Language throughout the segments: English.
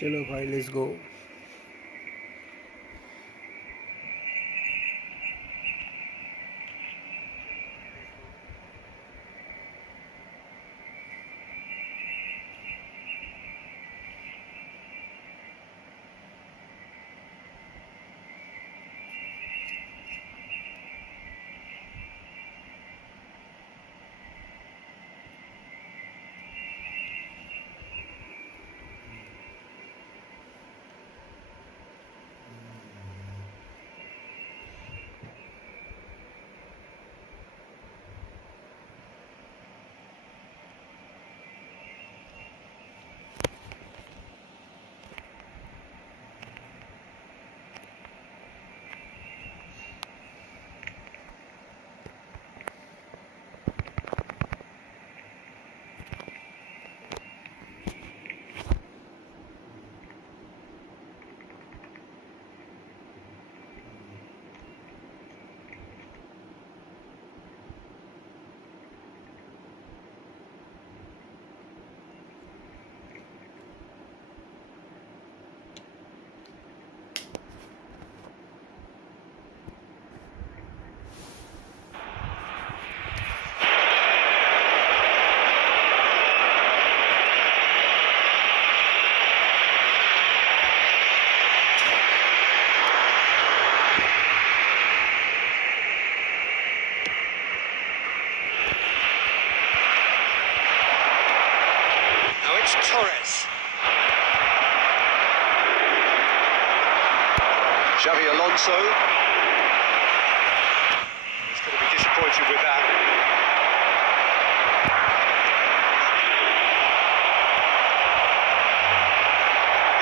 चलो भाई, let's go. Xavi Alonso. He's going to be disappointed with that.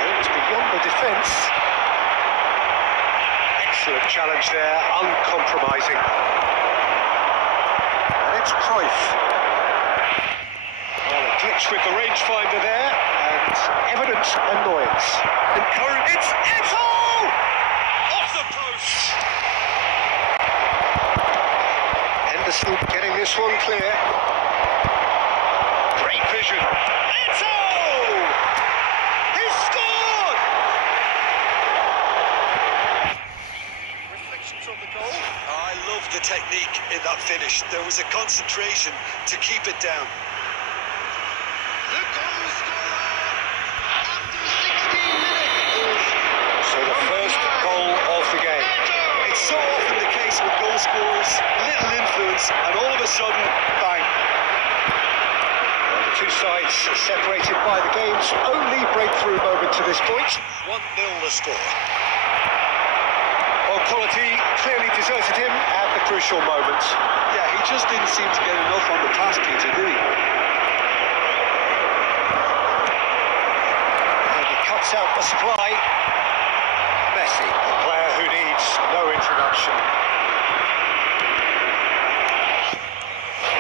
Aimed beyond the defence. Excellent challenge there, uncompromising. And it's Cruyff. Well, a glitch with the rangefinder there, and evident annoyance. And current, it's Eto'o! Off the post! Henderson getting this one clear. Great vision. Eto'o! He's scored! Reflections on the goal. I love the technique in that finish. There was a concentration to keep it down. The goal scorer after 16 minutes. So the first goal of the game. It's so often the case with goal scorers, little influence, and all of a sudden, bang. Well, the two sides separated by the game's only breakthrough moment to this point. 1-0 the score. Well, quality clearly deserted him at the crucial moment. Yeah, he just didn't seem to get enough on the pass, Peter, did he? And he cuts out the supply. Messi, a player who needs no introduction.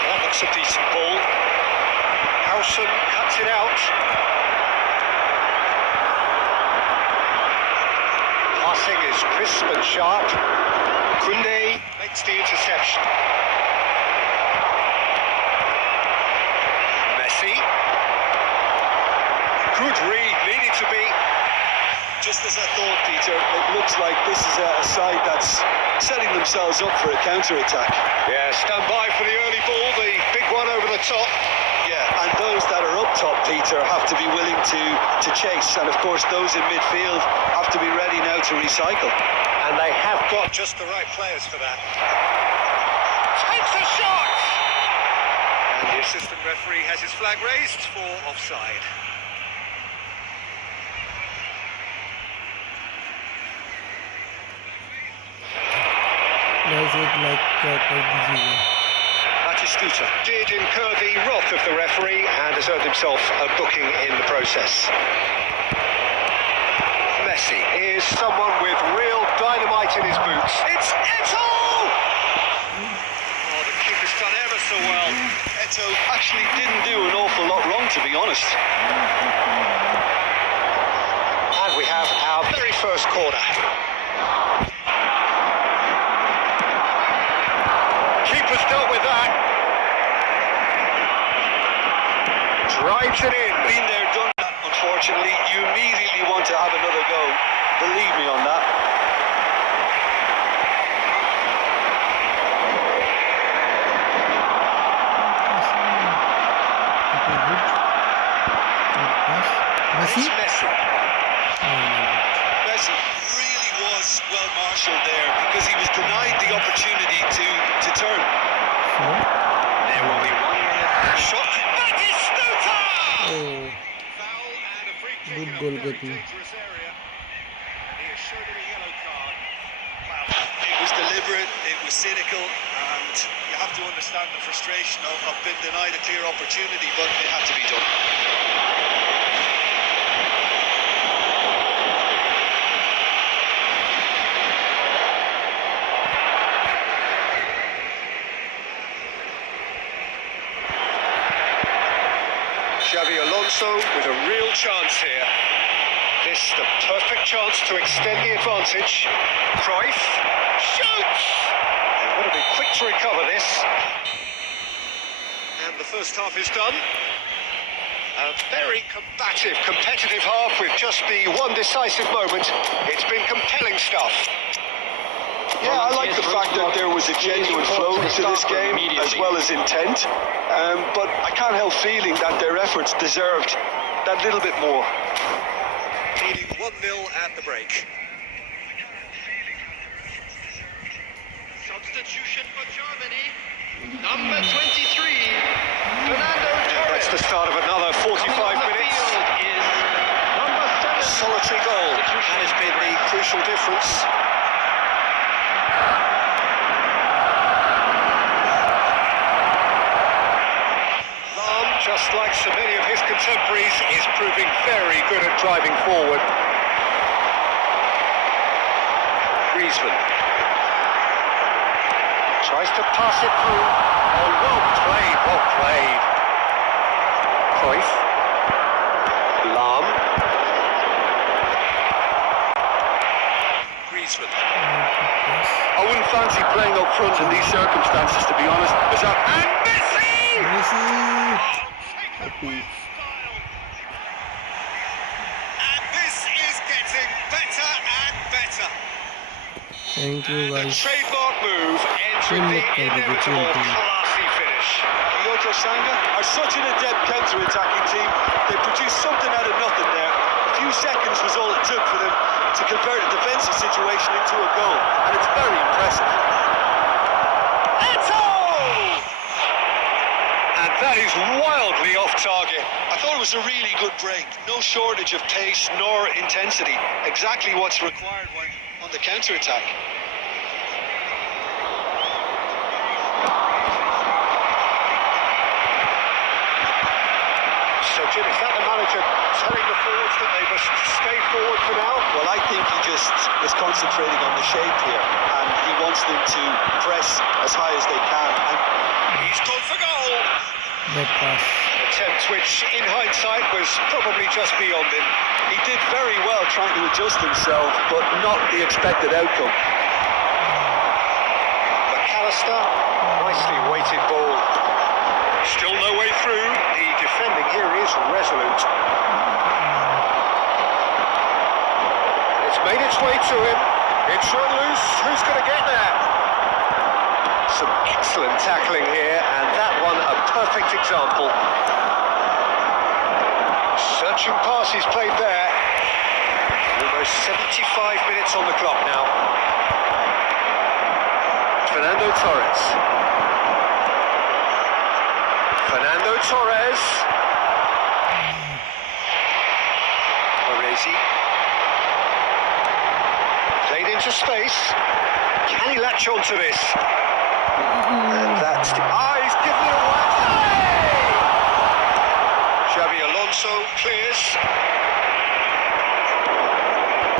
That looks a decent ball. Howson cuts it out. Passing is crisp and sharp. Koundé makes the interception. Messi. Good read, needed to be. Just as I thought, Peter, it looks like this is a side that's setting themselves up for a counter-attack. Yeah, stand by for the early ball, the big one over the top. Yeah, and those that are up top, Peter, have to be willing to chase. And of course, those in midfield have to be ready now to recycle. And they have got just the right players for that. Takes a shot! And the assistant referee has his flag raised for offside. Guys, एक like कर दीजिएगा. Batistuta did incur the wrath of the referee and has earned himself a booking in the process. Messi is someone with real dynamite in his boots. It's Eto'o! Oh, the keeper's done ever so well. Eto'o actually didn't do an awful lot wrong, to be honest. And we have our very first corner. Keeper's dealt with that. Drives it in. Been there, done that, unfortunately. You immediately want to have another go. Believe me on that. Messi. It's Messi. Messi really was well marshalled there because he was denied the opportunity to turn. There will be 1 minute shot. Batistuta! Oh, Foul and a free kick good in a goal, very Gati. dangerous area. And he is shown a yellow card. Wow. It was deliberate, it was cynical, and you have to understand the frustration of being denied a clear opportunity, but it had to be done. Xavi Alonso with a real chance here. This the perfect chance to extend the advantage. Cruyff shoots! They've got to be quick to recover this. And the first half is done. A very combative, competitive half with just the one decisive moment. It's been compelling stuff. Yeah, I like the fact that there was a genuine flow to this game as well as intent, but I can't help feeling that their efforts deserved that little bit more. Leading 1-0 at the break. Substitution for Germany. Number 23, Fernando Torres. That's the start of another 45 minutes. Is number 7. Solitary goal has been the crucial difference. Just like so many of his contemporaries, is proving very good at driving forward. Griezmann tries to pass it through. Oh, well played, well played. Cruyff. Lahm. Griezmann. I wouldn't fancy playing up front in these circumstances, to be honest. And Messi! Messi. And this is getting better and better. Thank you, The guys. trademark move ends with the inevitable classy finish. Kyoto Sanga are such an adept counter-attacking team. They produced something out of nothing there. A few seconds was all it took for them to convert a defensive situation into a goal, and it's very impressive. Eto'o! And That is wildly off target. I thought it was a really good break. No shortage of pace nor intensity. Exactly what's required when on the counter-attack. So, Jim, is that the manager telling the forwards that they must stay forward for now? Well, I think he just is concentrating on the shape here, and he wants them to press as high as they can. And he's gone for goal. That pass. Attempt which, in hindsight, was probably just beyond him. he did very well trying to adjust himself, but not the expected outcome. McAllister, nicely weighted ball. Still no way through. The defending here is resolute. It's made its way to him. It's run loose. Who's going to get there? Some excellent tackling here, and that one a perfect example. Searching pass he's played there. Almost 75 minutes on the clock now. Fernando Torres. Fernando Torres. Orezi. Played into space. Can he latch on to this? And that's... he's given it away! Xabi Alonso clears.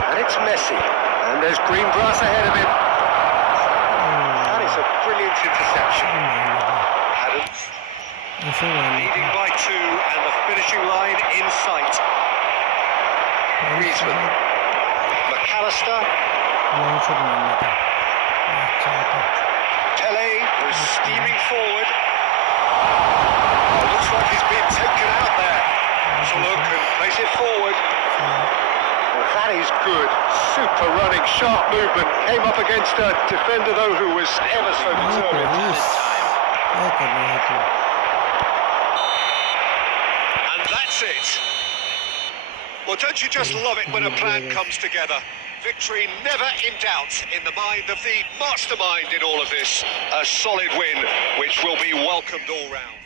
And it's Messi. And there's green grass ahead of him. That is a brilliant interception. Adams. Leading by 2 and the finishing line in sight. Griezmann. McAllister. Pele was steaming forward. Looks like he's been taken out there. So look and plays it forward. Well, that is good. Super running, sharp movement. Came up against a defender though who was ever so determined. And that's it. Well, don't you just love it when a plan comes together? Victory never in doubt in the mind of the mastermind in all of this. A solid win, which will be welcomed all round.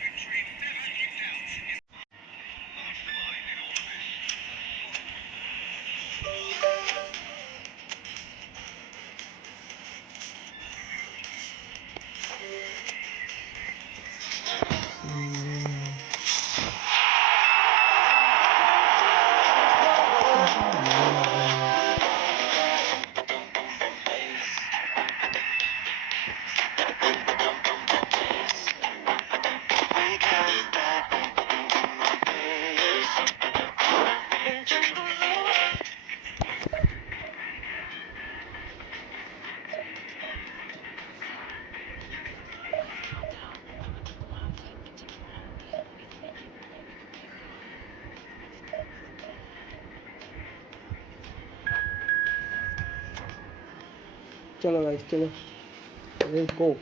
चलो guys चलो let's go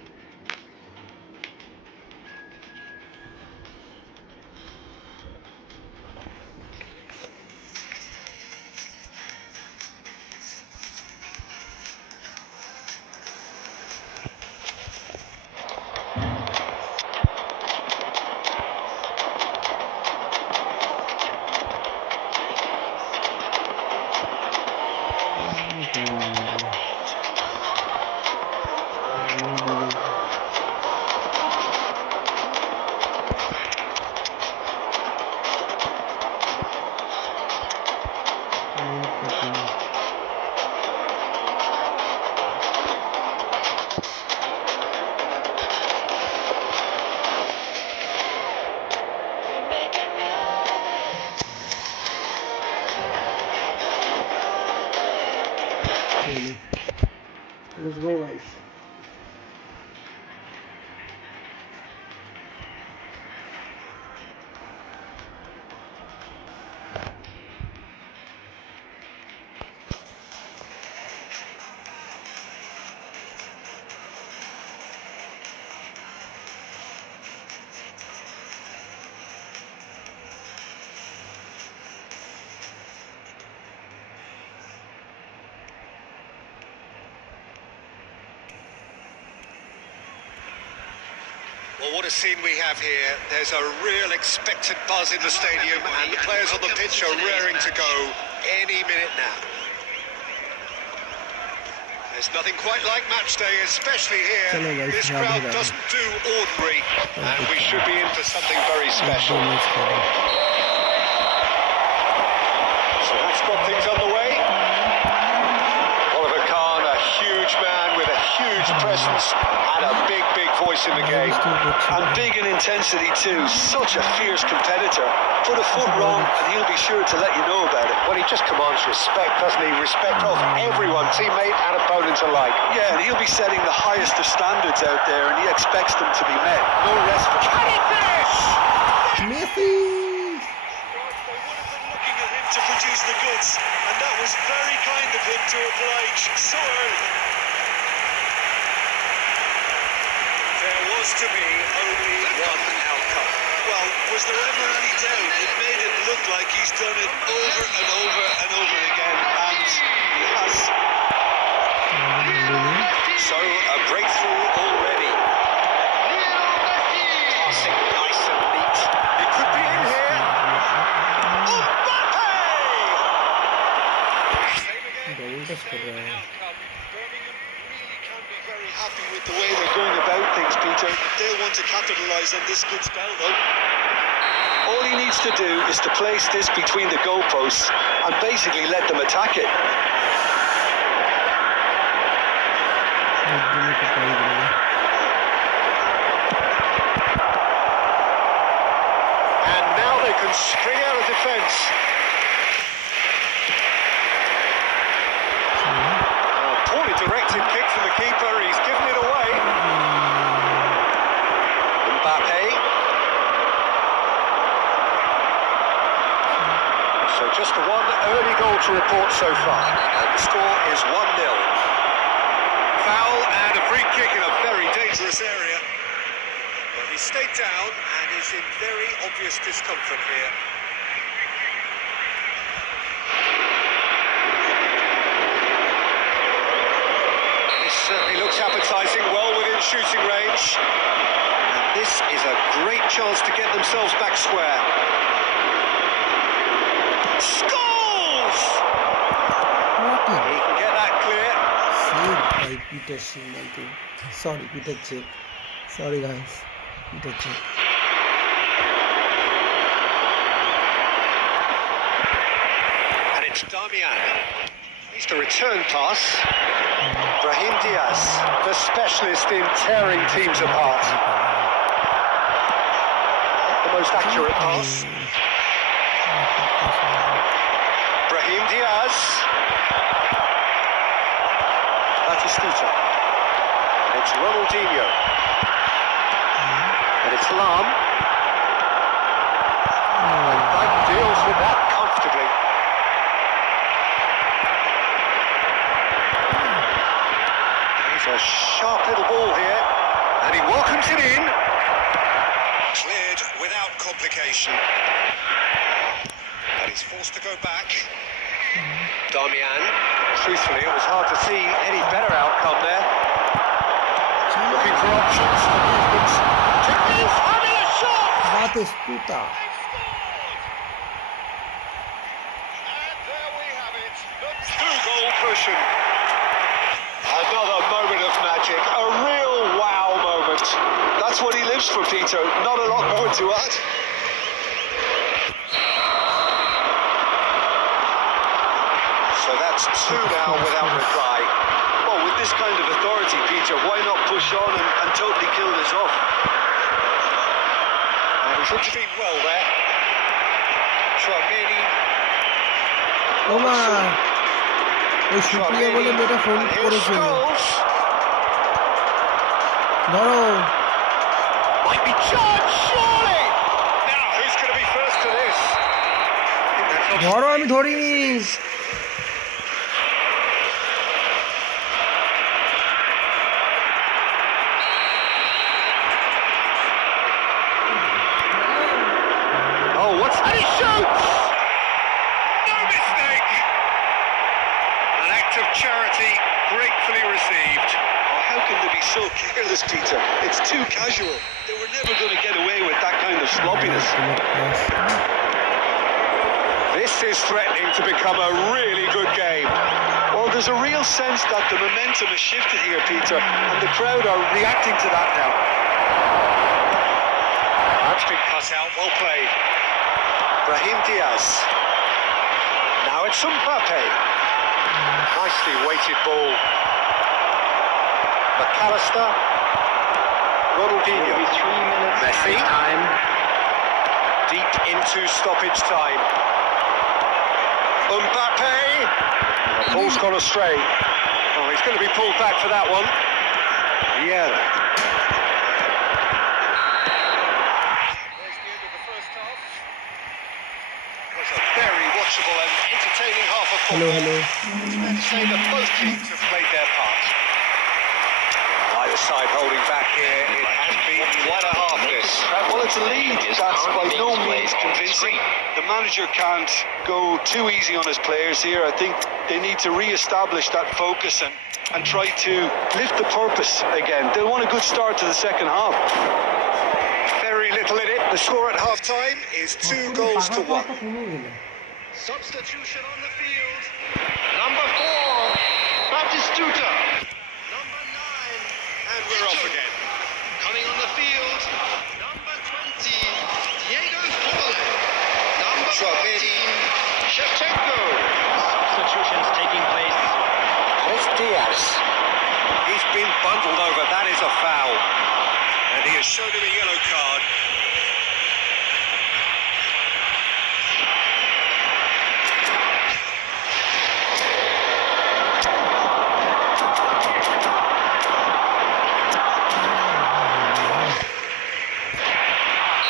Let's go guys. Well, what a scene we have here. There's a real expectant buzz in the stadium, and the players on the pitch are raring to go any minute now. There's nothing quite like match day, especially here. This crowd doesn't do ordinary, and we should be in for something very special. So that's got things underway. Oliver Kahn, a huge man with a huge presence and a big voice in the game. And big in intensity too. Such a fierce competitor. Put a foot wrong and he'll be sure to let you know about it. Well, he just commands respect, doesn't he? Respect of everyone, teammate and opponent alike. Yeah, and he'll be setting the highest of standards out there, and he expects them to be met. No rest for... Can he finish? Messi! Looking at him to produce the goods, and that was very kind of him to oblige so early. There was to be only one outcome. Well, was there ever any doubt? It made it look like he's done it over and over and over again, and he has. So, a breakthrough already. Passing nice and neat. It could be in here. Oh, Mbappe! Goal test कर रहा है. Very happy with the way they're going about things, Peter. They'll want to capitalise on this good spell, though. All he needs to do is to place this between the goalposts and basically let them attack it. And now they can spring out of defence. Poorly directed kick from the keeper, he's given it away. Mbappe. So just one early goal to report so far, and the score is 1-0. Foul and a free kick in a very dangerous area. Well, he stayed down and is in very obvious discomfort here. Certainly looks appetising, well within shooting range. And this is a great chance to get themselves back square. Scores! He can get that clear. Saved by Peter Singh, I think. Sorry, Peter Check. Sorry guys, Peter Check. And it's Damian. He's the return pass. Brahim Diaz, the specialist in tearing teams apart. The most accurate pass. Brahim Diaz. Batistuta. And it's Ronaldinho. And it's Lam. And Dyke deals with that comfortably. A sharp little ball here, and he welcomes it in. Cleared without complication. And he's forced to go back. Damian, truthfully, it was hard to see any better outcome there. Looking for options, for movements. Fabulous shot! Batistuta. And there we have it, the two-goal cushion. Another moment of magic, a real wow moment. That's what he lives for, Peter. Not a lot more to add. So that's two now without reply. Well, with this kind of authority, Peter, why not push on and totally kill this off? And he's intervened well there. Chouameni. ওমা ওই সুপ্রিয়া বলে মেয়েটা phone করেছিল ধরো Might be charged, surely. Now, who's going to be first to this? ধরো আমি ধরিনি Oh, what's that? He shoots! No mistake! An act of charity gratefully received. Oh, how can they be so careless, Peter? It's too casual. They were never going to get away with that kind of sloppiness. This is threatening to become a really good game. Well, there's a real sense that the momentum has shifted here, Peter, and the crowd are reacting to that now. That's been cut out, well played. Brahim Diaz. Now it's Mbappe. Nicely weighted ball. McAllister. Ronaldinho. 3 minutes Messi. time. Deep into stoppage time. Mbappe. The ball's gone astray. Oh, he's going to be pulled back for that one. Yeah. There's the end of the first half. It was a very watchable and entertaining half of football. Hello. It's fair to say that both teams have played their part. Either side holding back here. It has been quite a half this. Well, it's a lead that's by no means convincing. The manager can't go too easy on his players here. I think they need to re-establish that focus and try to lift the purpose again. They'll want a good start to the second half. Very little in it. The score at half-time is 2 goals to 1. Substitution on the field. Number 4, Batistuta. Number 9, And we're off again. coming on the field. Number 20, Diego Forlan. Number 14, Shevchenko. Substitutions taking place. And it's Diaz. He's been bundled over. That is a foul. And he has shown him a yellow card.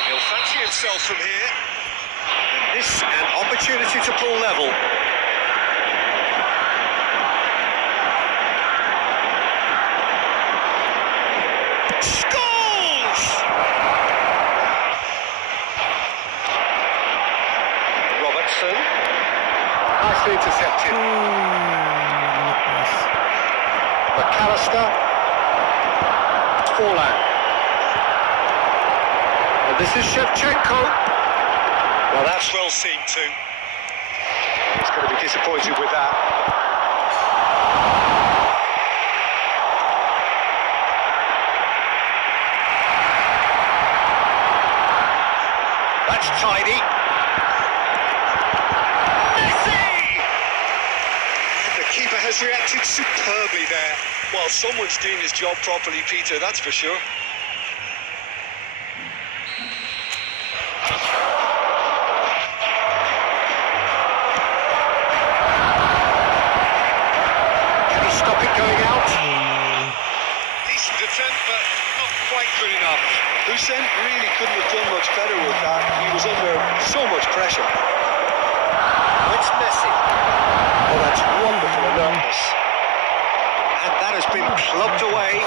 He'll fancy himself from here. And this an opportunity to pull level. Scores! Robertson. Nicely intercepted. McAllister. Forlan. And this is Shevchenko. Well, that's well seen too. He's going to be disappointed with that. That's tidy. Messi! And the keeper has reacted superbly there. Well, someone's doing his job properly, Peter, that's for sure. Can he stop it going out? Decent attempt, but not quite good enough. Hussein really couldn't have done much better with that. He was under so much pressure. It's Messi. Oh, that's wonderful alertness. And that has been clubbed away.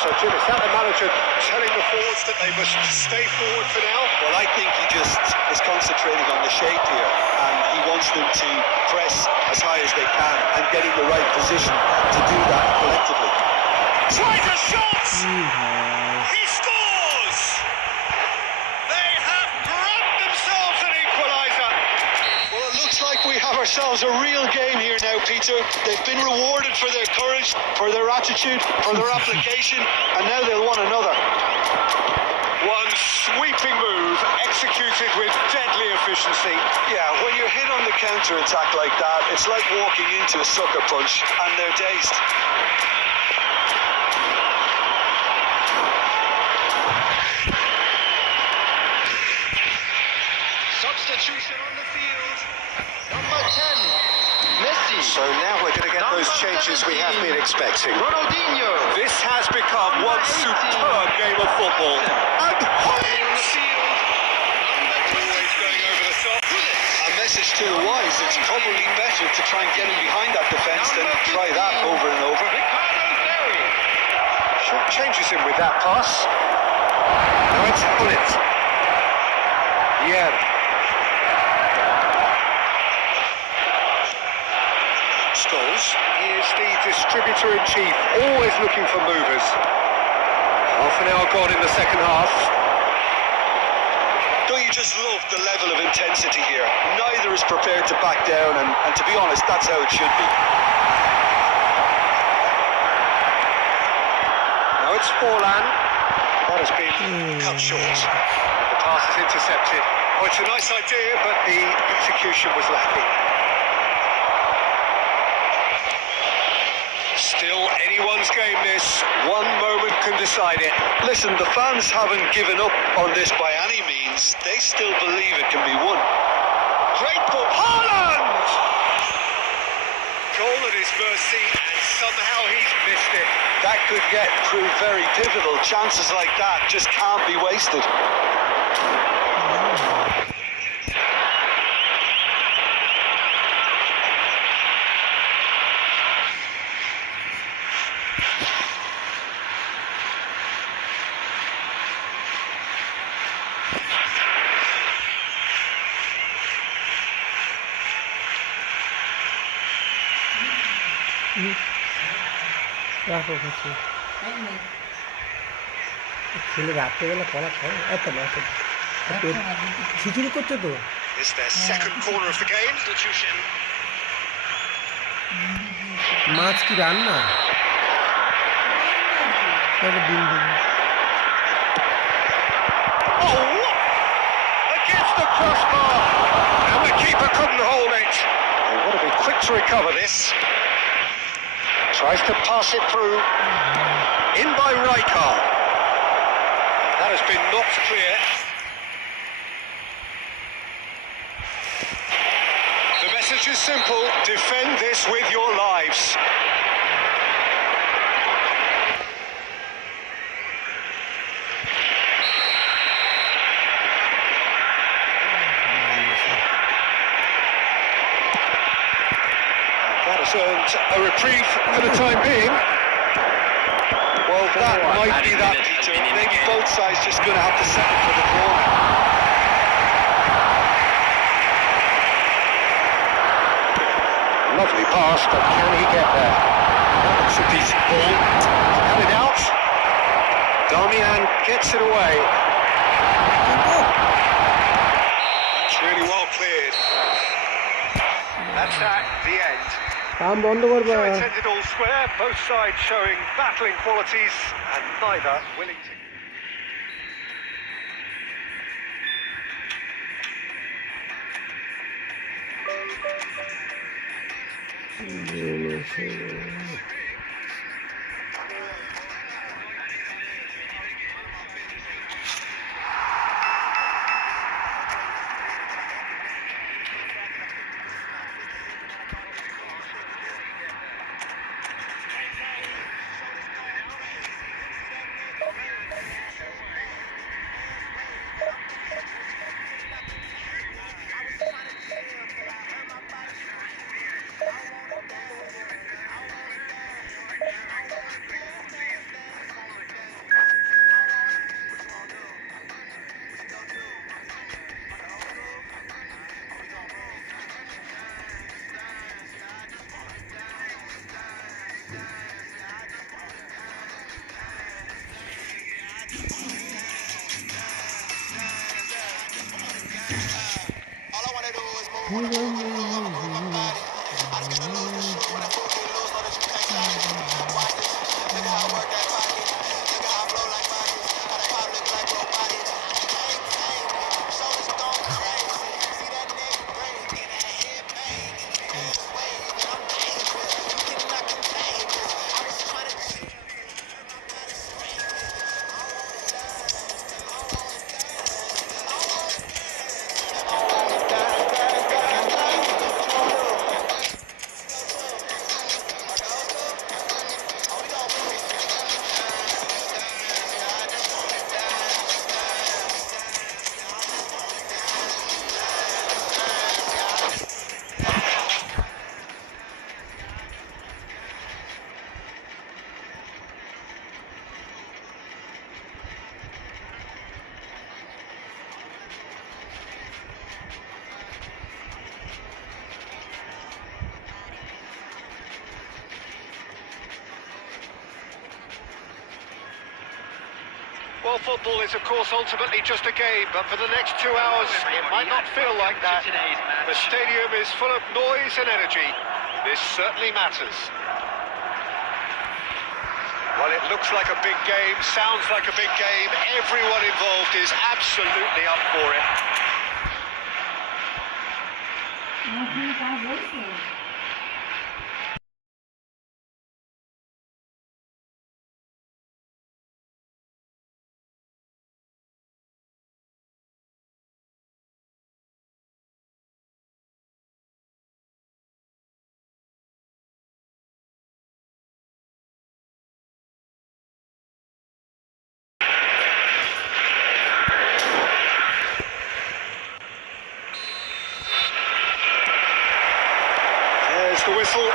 So, Jim, is that the manager telling the forwards that they must stay forward for now? Well, I think he just is concentrating on the shape here, and he wants them to press as high as they can and get in the right position to do that collectively. Tries a shot! He scores! They have grabbed themselves an equaliser. Well, it looks like we have ourselves a real game here now, Peter. They've been rewarded for their courage, for their attitude, for their application, and now they'll want another. One sweeping move executed with deadly efficiency. Yeah, when you're hit on the counter-attack like that, it's like walking into a sucker punch, and they're dazed. Substitution on the field. Number 10, Messi. So now we're going to get those changes we have been expecting. Ronaldinho. This has become one superb game of football. And On the Hoyt! field. Number 23. Always going over the top. A message to the wise, it's probably better to try and get him behind that defence than try that over and over. Ricardo Ferry. Short changes him with that pass. Now it's Bullet. Yeah. Scholes. He is the distributor-in-chief, always looking for movers. Half an hour gone in the second half. Don't you just love the level of intensity here? Neither is prepared to back down, and to be honest, that's how it should be. Now it's Forlan. That has been cut short. The pass is intercepted. Oh, it's a nice idea, but the execution was lacking. Still anyone's game this. One moment can decide it. Listen, the fans haven't given up on this by any means. They still believe it can be won. Great ball. Haaland! Goal at his mercy, and somehow he's missed it. That could prove very difficult. Chances like that just can't be wasted. রাখো কিছু ছেলে রাত্রেবেলা কলা খায় এত না খিচুড়ি করছে তো It's their second corner of the game. Substitution. মাছ কি রান্না তবে ডিম ডিম Oh! Against the crossbar! And the keeper couldn't hold it. They want to be quick to recover this. Tries to pass it through. In by Rijkaard. That has been knocked clear. The message is simple. Defend this with your lives. That has earned a reprieve for the time being. Well, that might be that, Peter. Maybe both sides just going to have to settle for the corner. Lovely pass, but can he get there? That's a decent ball. Coming out. Damian gets it away. That's really well cleared. That's at the end. কাম বন্ধ করবে So it's ended all square, both sides showing battling qualities and neither willing to. Well, football is, of course, ultimately just a game, but for the next 2 hours, it might not feel like that. The stadium is full of noise and energy. This certainly matters. Well, it looks like a big game, sounds like a big game. Everyone involved is absolutely up for it. There's the whistle.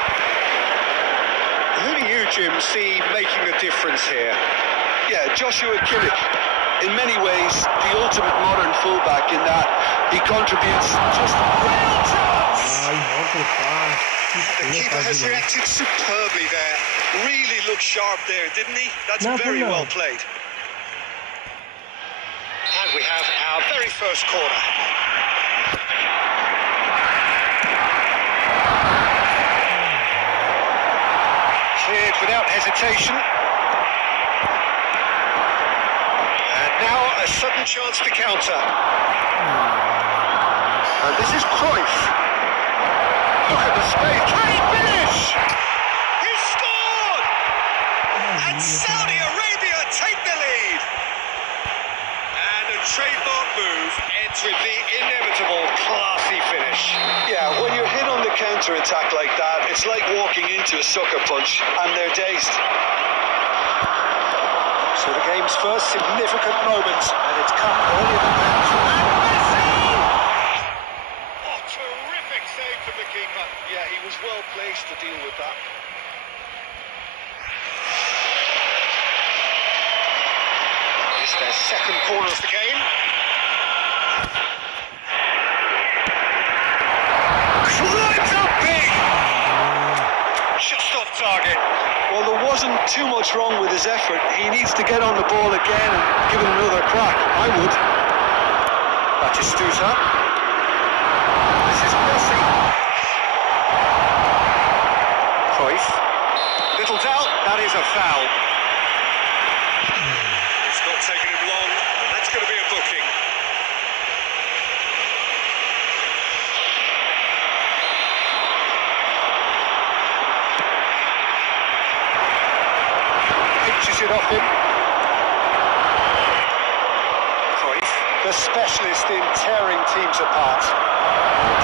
Who do you, Jim, see making a difference here? Yeah, Joshua Kimmich. In many ways, the ultimate modern fullback in that he contributes just real chance. The keeper has reacted superbly there. Really looked sharp there, didn't he? That's very well played. And we have our very first corner. Cleared without hesitation. And now a sudden chance to counter. And this is Cruyff. Look at the space. Can he finish? He scored! And Saudi Arabia take the lead. And a trademark move ends with the inevitable classy finish. Yeah, when you're hit on the counter-attack like that, it's like walking into a sucker punch and they're dazed. So the game's first significant moment, and it's come earlier than that. And Messi! Oh, terrific save from the keeper. Yeah, he was well placed to deal with that. It's their second corner of the game. Climbs up big! Just off target. Well, there wasn't too much wrong with his effort. He needs to get on the ball again and give it another crack. I would. Batistuta. This is Messi. Cruyff. Little doubt, that is a foul. It's not taking him long, and that's going to be a booking. Pinches it off him. Cruyff, the specialist in tearing teams apart.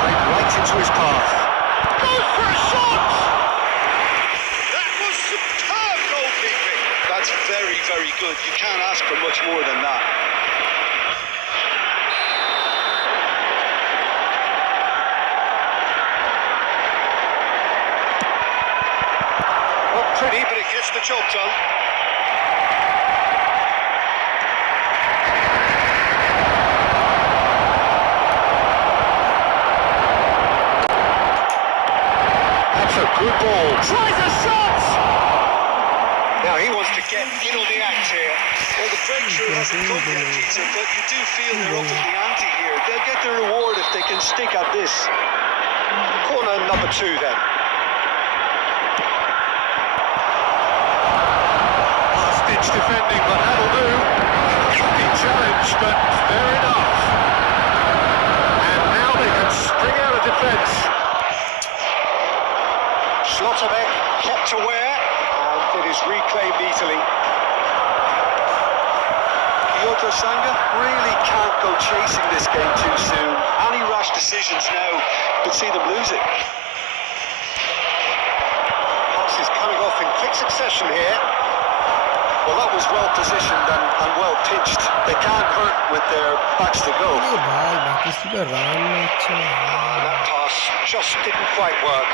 Played right into his path. Goes for a shot! That was superb goalkeeping. That's very, very good. You can't ask for much more than that. Not pretty, but it gets the job done. That's a good ball. Tries a shot! Now he wants to get in on the act here. Well, the breakthrough hasn't come yet, Peter, but you do feel they're up in the ante here. They'll get the reward if they can stick at this. Corner number 2 then. Last-ditch defending, but that'll do. Could be challenged, but fair enough. And now they can spring out of defence. Schlotterbeck kept aware, and it is reclaimed easily. Piotr Sanga really can't go chasing this game too soon. Any rash decisions now could see them lose it. Pass is coming off in quick succession here. Well, that was well positioned and well pitched. They can't hurt with their backs to go. That pass just didn't quite work.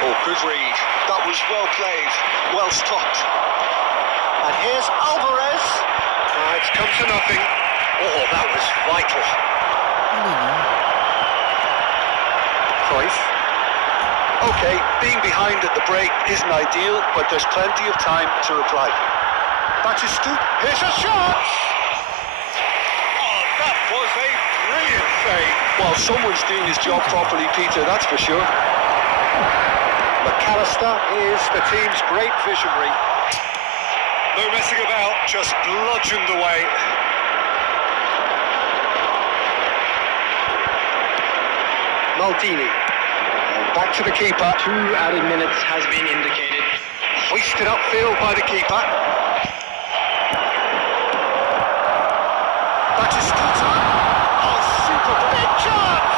Oh, good read. That was well played, well stopped. And here's Alvarez. It's come to nothing. Oh, that was vital. Cruyff. Okay, being behind at the break isn't ideal, but there's plenty of time to reply. Batistu, here's a shot! Oh, that was a brilliant save. Well, someone's doing his job properly, Peter, that's for sure. McAllister is the team's great visionary. No messing about, just bludgeoned away. Maldini. And back to the keeper. 2 added minutes has been indicated. Hoisted upfield by the keeper. Batistuta. Oh, super big chance!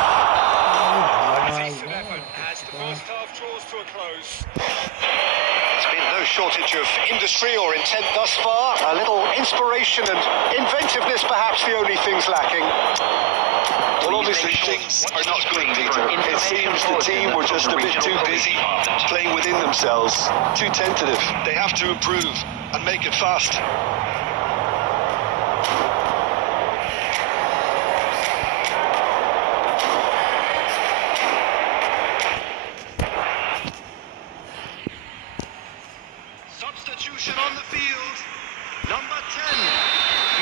Decent effort as the first half draws to a close. There's been no shortage of industry or intent thus far. A little inspiration and inventiveness, perhaps the only things lacking. Well, obviously things are not good, Peter. It seems the team were just a bit too busy playing within themselves, too tentative. They have to improve and make it fast. Substitution on the field. Number 10,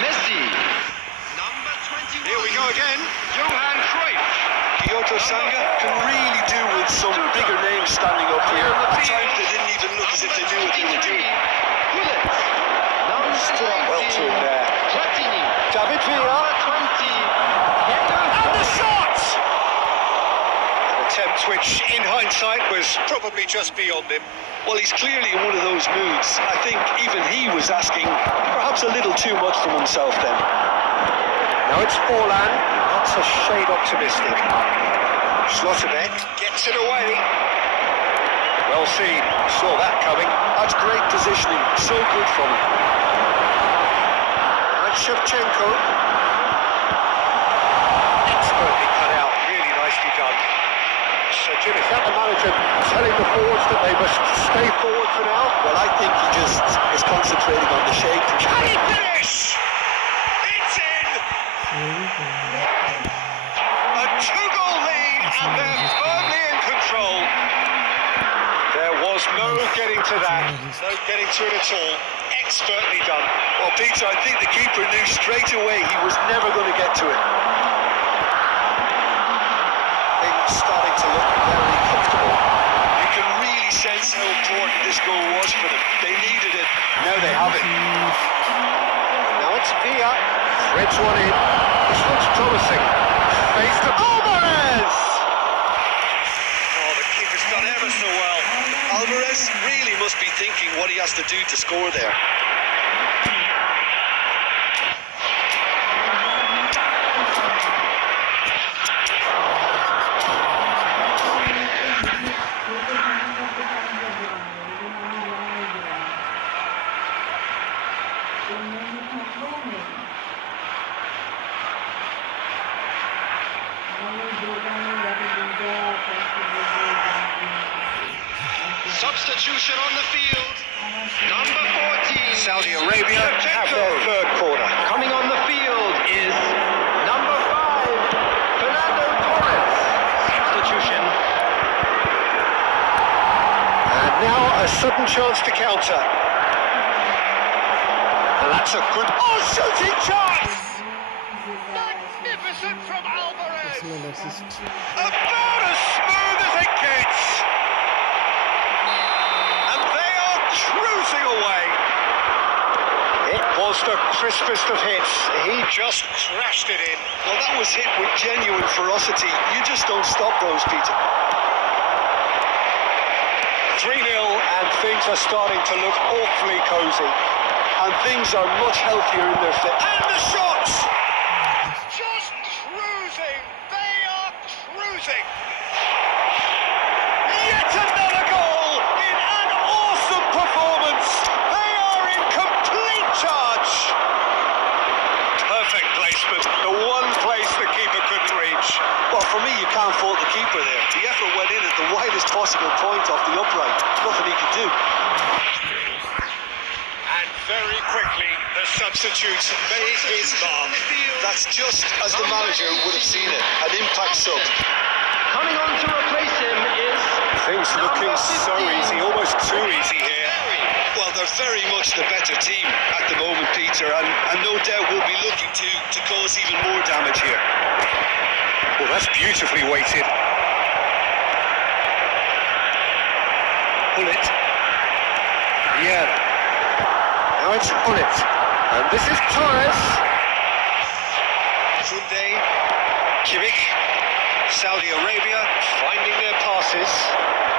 Messi. Number 21. Here we go again. Johan Cruyff. Kyoto Sanga can really do with some bigger names standing up here. At times they didn't even look as if they knew what they were doing. Stood up well to him there. Platini. David Villa. Number 20. And the shot! An attempt which, in hindsight, was probably just beyond him. Well, he's clearly in one of those moods. I think even he was asking perhaps a little too much from himself then. Now it's Forlan. That's a shade optimistic. Schlotterbeck gets it away. Well seen. Saw that coming. That's great positioning. So good from him. And Shevchenko. Expertly cut out. Really nicely done. So Jim, is that the manager telling the forwards that they must stay forward for now? Well, I think he just is concentrating on the shape. Can he finish? It's in! A 2-goal lead and they're firmly in control. There was no getting to that. No getting to it at all. Expertly done. Well, Peter, I think the keeper knew straight away he was never going to get to it. Things starting to look very comfortable. You can really sense how important this goal was for them. They needed it. Now they have it. Now it's Villa. Threads one in. This looks promising. Face to Alvarez! Oh, the keeper's done ever so well. Alvarez really must be thinking what he has to do to score there. Substitution on the field. Number 14. Saudi Arabia have their third corner. Coming on the field is number 5, Fernando Torres. Substitution. And now a sudden chance to counter. And that's a good shooting chance! Magnificent from Alvarez! About as smooth as it gets! And they are cruising away! It was the crispest of hits. He just crashed it in. Well, that was hit with genuine ferocity. You just don't stop those, Peter. 3-0 and things are starting to look awfully cosy. And things are much healthier in their fit. And the shots! Just cruising! They are cruising! Yet another goal in an awesome performance! They are in complete charge! Perfect placement, the one place the keeper couldn't reach. Well, for me, you can't fault the keeper there. The effort went in at the widest possible point off the upright. Nothing he could do. And very quickly, the substitute made his mark. That's just as the manager would have seen it. An impact sub. Coming on to replace him is Things looking so easy, almost too easy here. Well, they're very much the better team at the moment, Peter, and no doubt will be looking to cause even more damage here. Well, that's beautifully weighted. Pull it. Yeah. Now it's pull it. And this is Torres. Funde, Kimmich, Saudi Arabia finding their passes.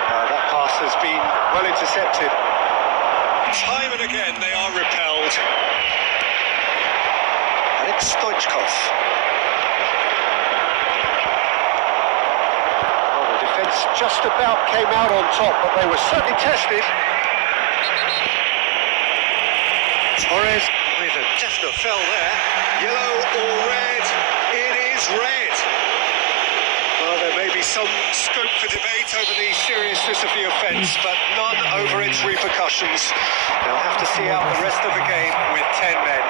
That pass has been well intercepted. Time and again they are repelled. And it's Stoichkov. Well, the defence just about came out on top, but they were certainly tested. Torres with a definite foul there. Yellow or red? It is red. Well, there may be some scope for debate over the seriousness of the offence, but none over its repercussions. They'll have to see out the rest of the game with 10 men.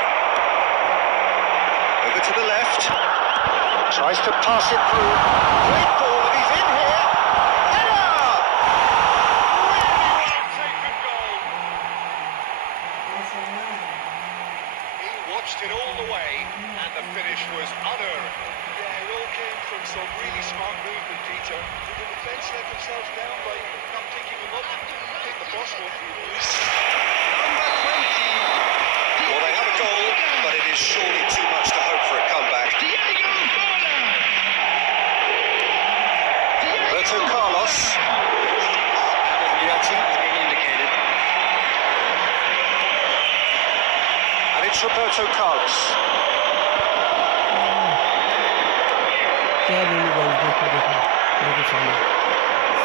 Over to the left. Tries to pass it through. Great ball, and he's in here. Header! Really well taken goal. He watched it all the way, and the finish was unearned. Yeah, it all came from some really smart movement, Peter. The defence let themselves down by not picking him up. I think the boss will lose. Number 20. Well, they have a goal, but it is surely too much to hope for a comeback. Diego Forlan. Roberto Carlos. Penalty is being indicated. And it's Roberto Carlos. क्या बोलूं भाई, देखो देखो मेरे सामने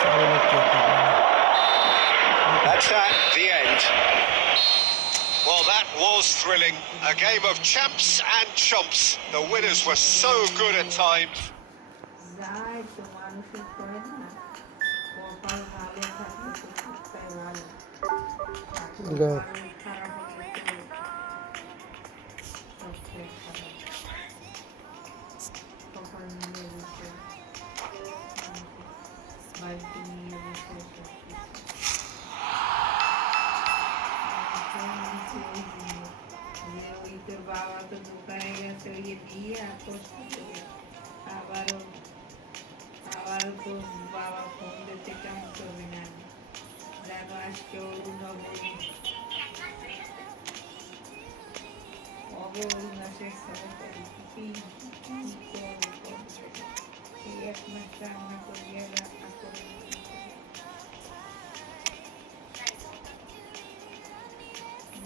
सारे लोग क्या कर रहे हैं। That's that, the end. Well, that was thrilling. A game of champs and chumps. The winners were so good at times. যাই তো মানুষের করে না কপাল ভালো থাকলে তো সবটাই ভালো গো। কপাল খারাপ হলে তো সবটাই খারাপ কপাল নিয়ে বসে বাড়িতে নিয়ে বসে ওই তোর বাবা তো দোকানে গেছে ওই দিয়ে আর করতে আবারও তো বাবা ফোন দিতে কেমন করবে না দেখো আজকে অবরুণাশের সাথে এই এক মাস রান্না করিয়ে রান্না করে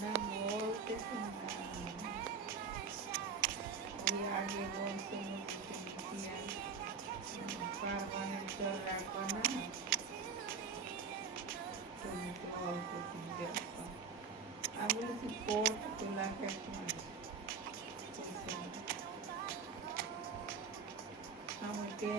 না বলতেছে না ওই আগে বলতে পারমানেন্ট তো রাখবো না তুমি তো অল্প কিনতে রাখবো আমি বলেছি পড়তে তো লাখ এক মাস আমাকে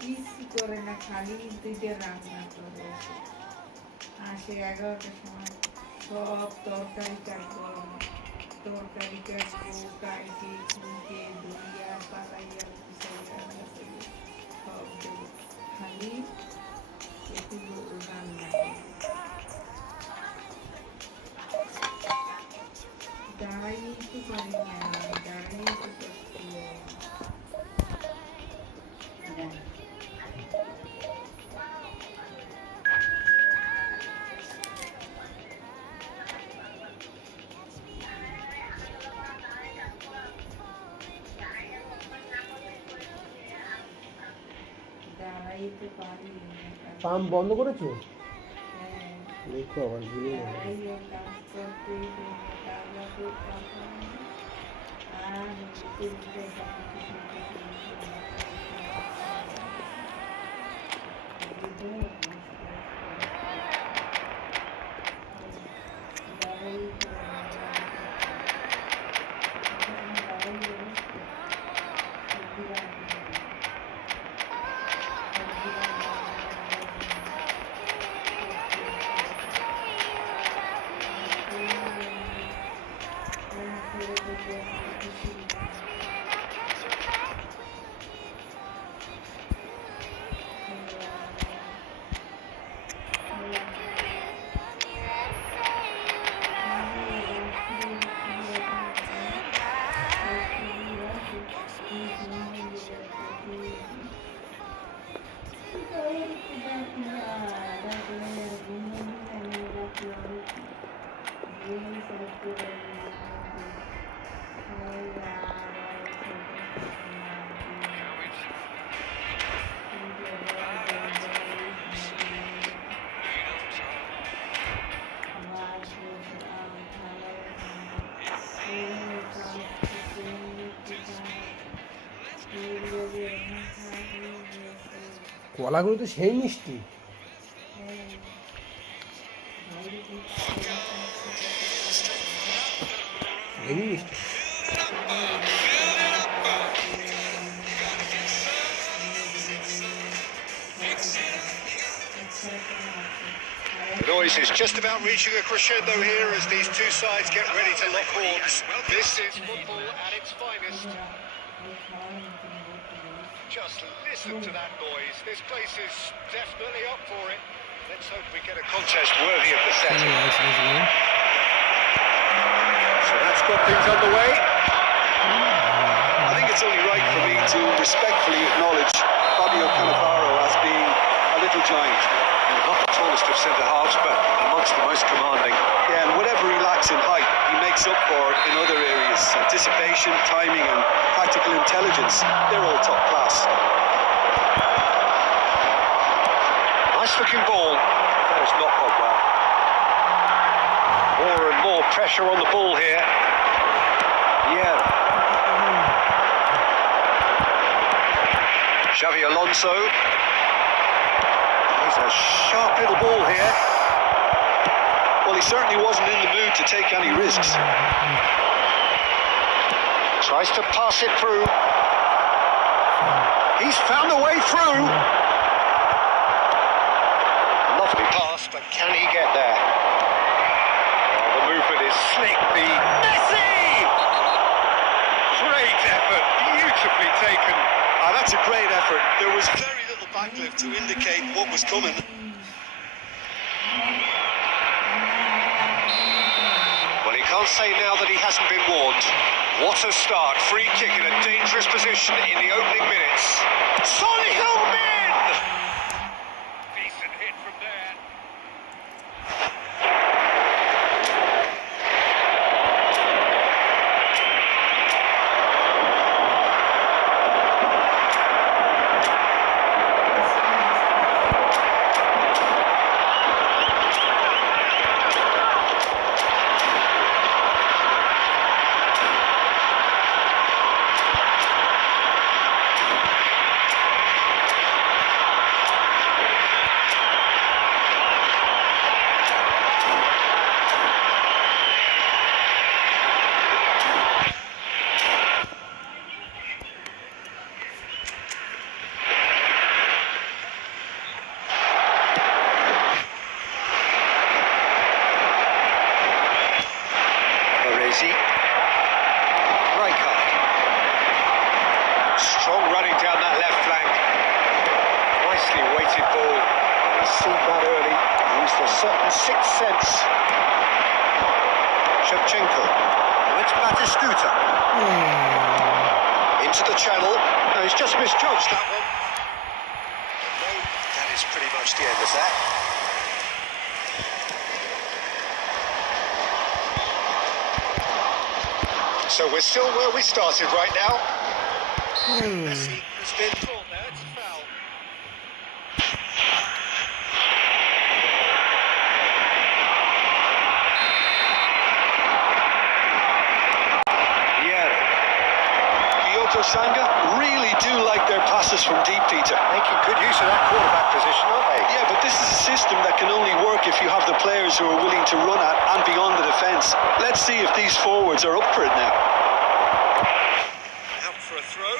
কিছু করে না খালি দুইটা রান্না করে আসে 11টার সময় সব তরকারি কাটবো কাইটে খুঁটে ধুইয়া পালাইয়া গুছাইয়া সব দেবো খালি একটু রান্না দাঁড়াই একটু করি না দাঁড়াই একটু করছি দাঁড়াইতে পারি পাম্প বন্ধ করেছো? হ্যাঁ দেখো আবার ভুলে গেল। দাঁড়াইও কাজ করতে আর কলাগুলো তো সেই মিষ্টি। হেভি মিষ্টি। The noise is just about reaching a crescendo here as these two sides get ready to lock horns. This is football at its finest. Just listen to that noise. This place is definitely up for it. Let's hope we get a contest worthy of the setting. So that's got things underway. I think it's only right for me to respectfully acknowledge Fabio Cannavaro as being a little giant. Not the tallest of centre-halves, but amongst the most commanding. Yeah, and whatever he lacks in height, he makes up for in other areas. Anticipation, timing and tactical intelligence, they're all top class. Nice looking ball. That has not gone well. More and more pressure on the ball here. Yeah. Xavi Alonso. He's a sharp little ball here. Well, he certainly wasn't in the mood to take any risks. Tries to pass it through. He's found a way through. Lovely pass, but can he get there? Oh, the movement is slick. The Messi! Great effort, beautifully taken. That's a great effort. There was very little backlift to indicate what was coming. Well, he can't say now that he hasn't been warned. What a start. Free kick in a dangerous position in the opening minutes. Son Heung-min! Decent hit from there. Strong running down that left flank. Nicely weighted ball. He saw that early. Used a certain sixth sense. Shevchenko. Now it's Batistuta. Into the channel. No, he's just misjudged that one. No, that is pretty much the end of that. So we're still where we started right now. Messi has been caught there, it's a foul. Yeah. Kyoto Sanga really do like their passes from deep, Peter. Making good use of that quarterback position, aren't they? Yeah, but this is a system that can only work if you have the players who are willing to run at and beyond the defence. Let's see if these forwards are up for it now. Out for a throw.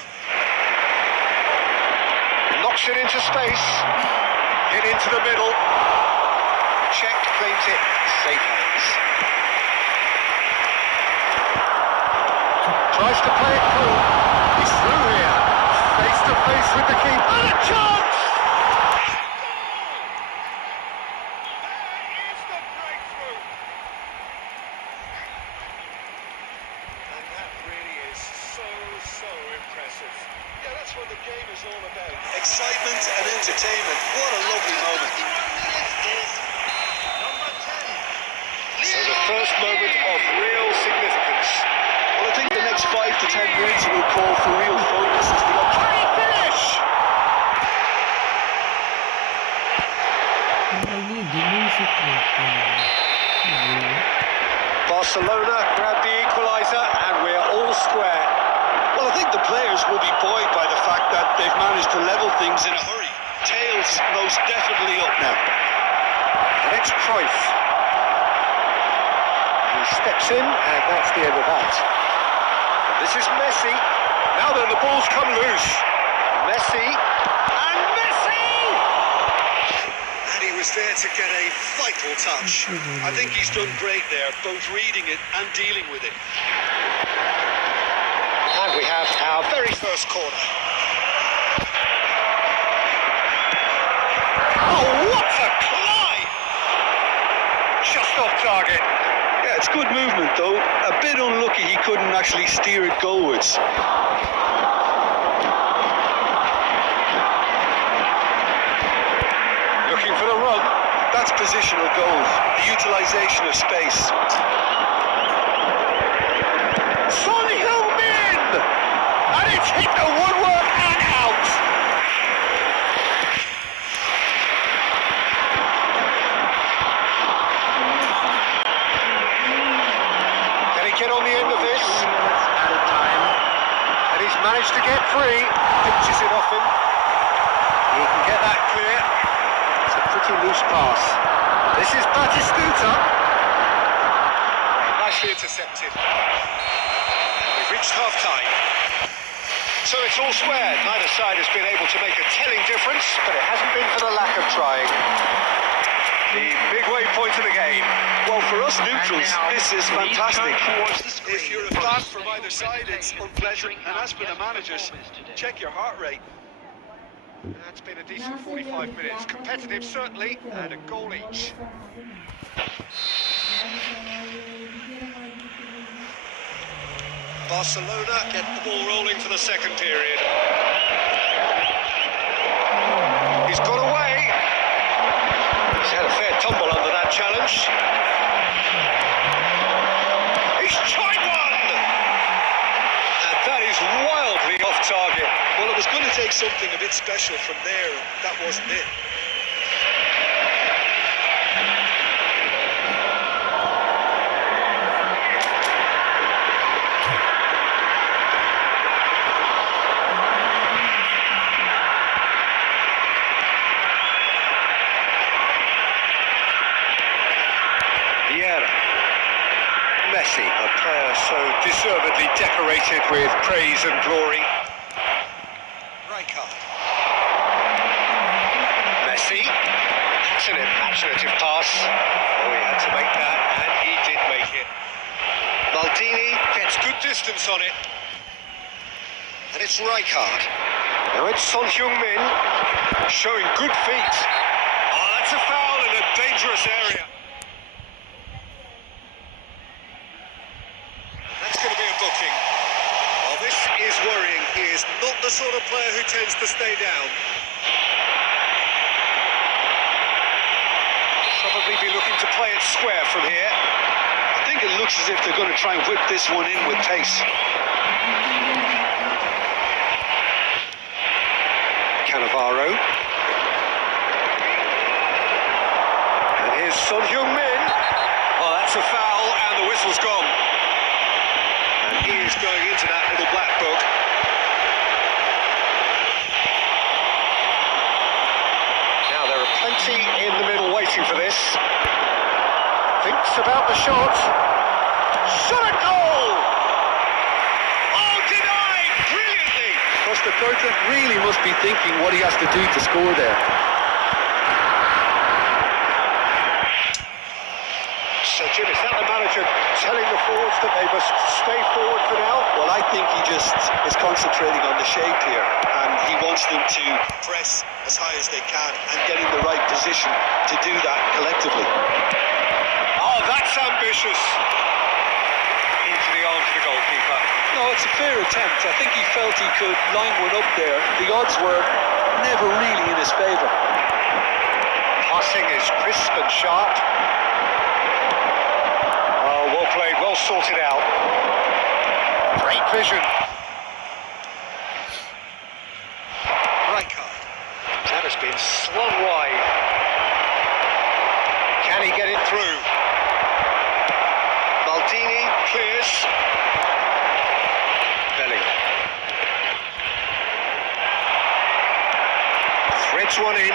Knocks it into space. Hit into the middle. Check, claims it. Safe hands. Tries to play it through. He's through here. Face to face with the keeper. And a chance! What the game is all about. Excitement and entertainment. What a lovely moment. So the first moment of real significance. Well, I think the next 5 to 10 minutes will call for real focus as the option. Can he finish? Barcelona grab the equaliser and we're all square. Well, I think the players will be buoyed by the fact that they've managed to level things in a hurry. Tails most definitely up now. And it's Cruyff. He steps in, and that's the end of that. And this is Messi. Now then, the ball's come loose. Messi, and Messi! And he was there to get a vital touch. I think he's done great there, both reading it and dealing with it. And we have our very first corner. Oh, what a climb! Just off target. Yeah, it's good movement though. A bit unlucky he couldn't actually steer it goalwards. Looking for the run. That's positional goal, the utilisation of space. Son Heung-min! And it's hit the woodwork and out. Can he get on the end of this? Added time. And he's managed to get free. Pitches it off him. He can get that clear. It's a pretty loose pass. This is Batistuta. Nicely intercepted. And we've reached half-time. So it's all square. Neither side has been able to make a telling difference, but it hasn't been for the lack of trying. The midway point of the game. Well, for us neutrals, now, this is please fantastic. turn towards the screen. If you're a fan from either side, it's unpleasant. And as for the managers, check your heart rate. That's been a decent 45 minutes. Competitive, certainly, and a goal each. Barcelona get the ball rolling for the second period. He's got away. He's had a fair tumble under that challenge. He's tried one! And that is wildly off target. Well, it was going to take something a bit special from there. That wasn't it. Messi, a player so deservedly decorated with praise and glory. Rijkaard. Messi, that's an imaginative pass. Oh, he had to make that, and he did make it. Maldini gets good distance on it. And it's Rijkaard. Now it's Son Heung-min, showing good feet. Oh, that's a foul in a dangerous area. That's going to be a booking. Well, this is worrying. He is not the sort of player who tends to stay down. Probably be looking to play it square from here. I think it looks as if they're going to try and whip this one in with pace. Cannavaro. And here's Son Heung-min. Oh, that's a foul, and the whistle's gone. And he is going into that little black book. Now there are plenty in the middle waiting for this. Thinks about the shot. Shot a goal! Oh, denied! Brilliantly! Costa Curta really must be thinking what he has to do to score there. So, Jim, is that the manager telling the forwards that they must stay forward for now? Well, I think he just is concentrating on the shape here, and he wants them to press as high as they can and get in the right position to do that collectively. Oh, that's ambitious. Into the arms of the goalkeeper. No, it's a fair attempt. I think he felt he could line one up there. The odds were never really in his favour. Passing is crisp and sharp. Oh, well played, well sorted out. Great vision. Rijkaard. That has been slung wide. Can he get it through? Maldini clears. Bellingham. Heads one in.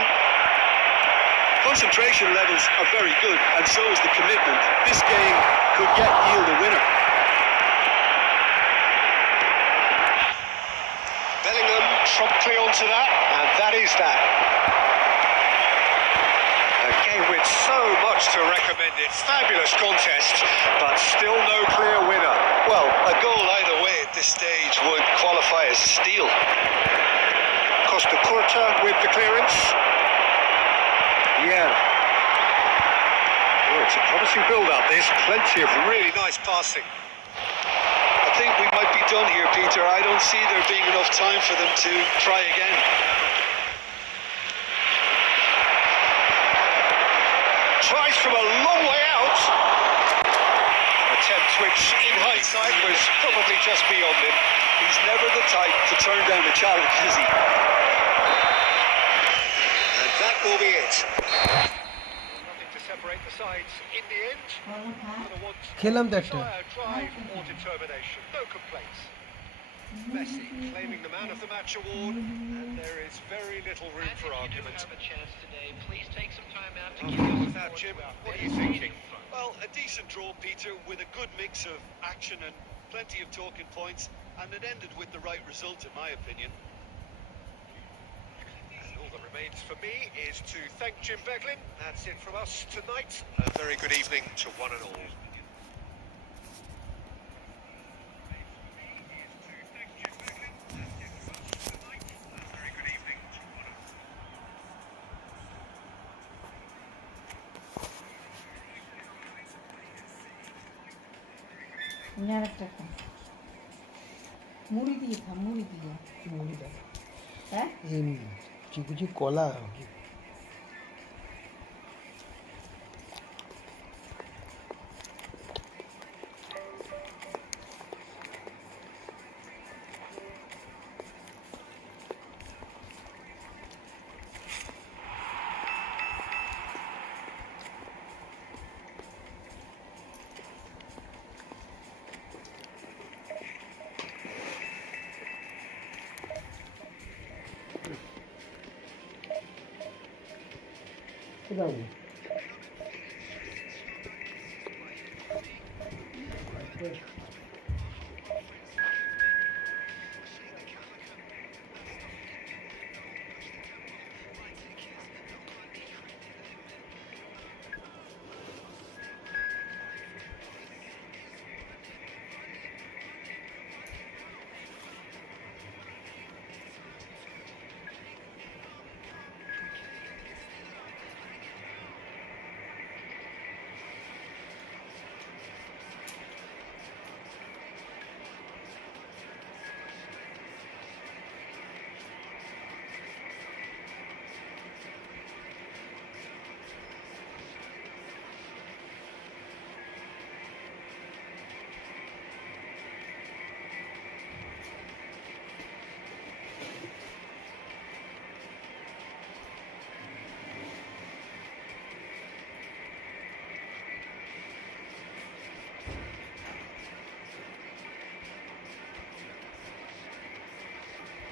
Concentration levels are very good, and so is the commitment. This game could yield a winner. Bellingham promptly onto that, and that is that. A game with so much to recommend it. Fabulous contest, but still no clear winner. Well, a goal either way at this stage would qualify as a steal. Costa Curta with the clearance. Yeah. Oh, it's a promising build-up. There's plenty of really nice passing. I think we might be done here, Peter. I don't see there being enough time for them to try again. Tries from a long way out. Attempt which, in hindsight, was probably just beyond him. He's never the type to turn down a challenge, is he? And that will be it. Nothing to separate the sides in the end. খেলাম তো একটা Desire, drive or determination. No complaints. Messi claiming the Man of the Match award, and there is very little room for argument. Please take some time out to give us Now, Jim, what are you thinking? Well, a decent draw, Peter, with a good mix of action and plenty of talking points, and it ended with the right result, in my opinion. And all that remains for me is to thank Jim Beglin. That's it from us tonight. A very good evening to one and all. মুড়ি দিয়ে খা মুড়ি দিয়ে মুড়িটা হ্যাঁ চিকুচি কলা যাবো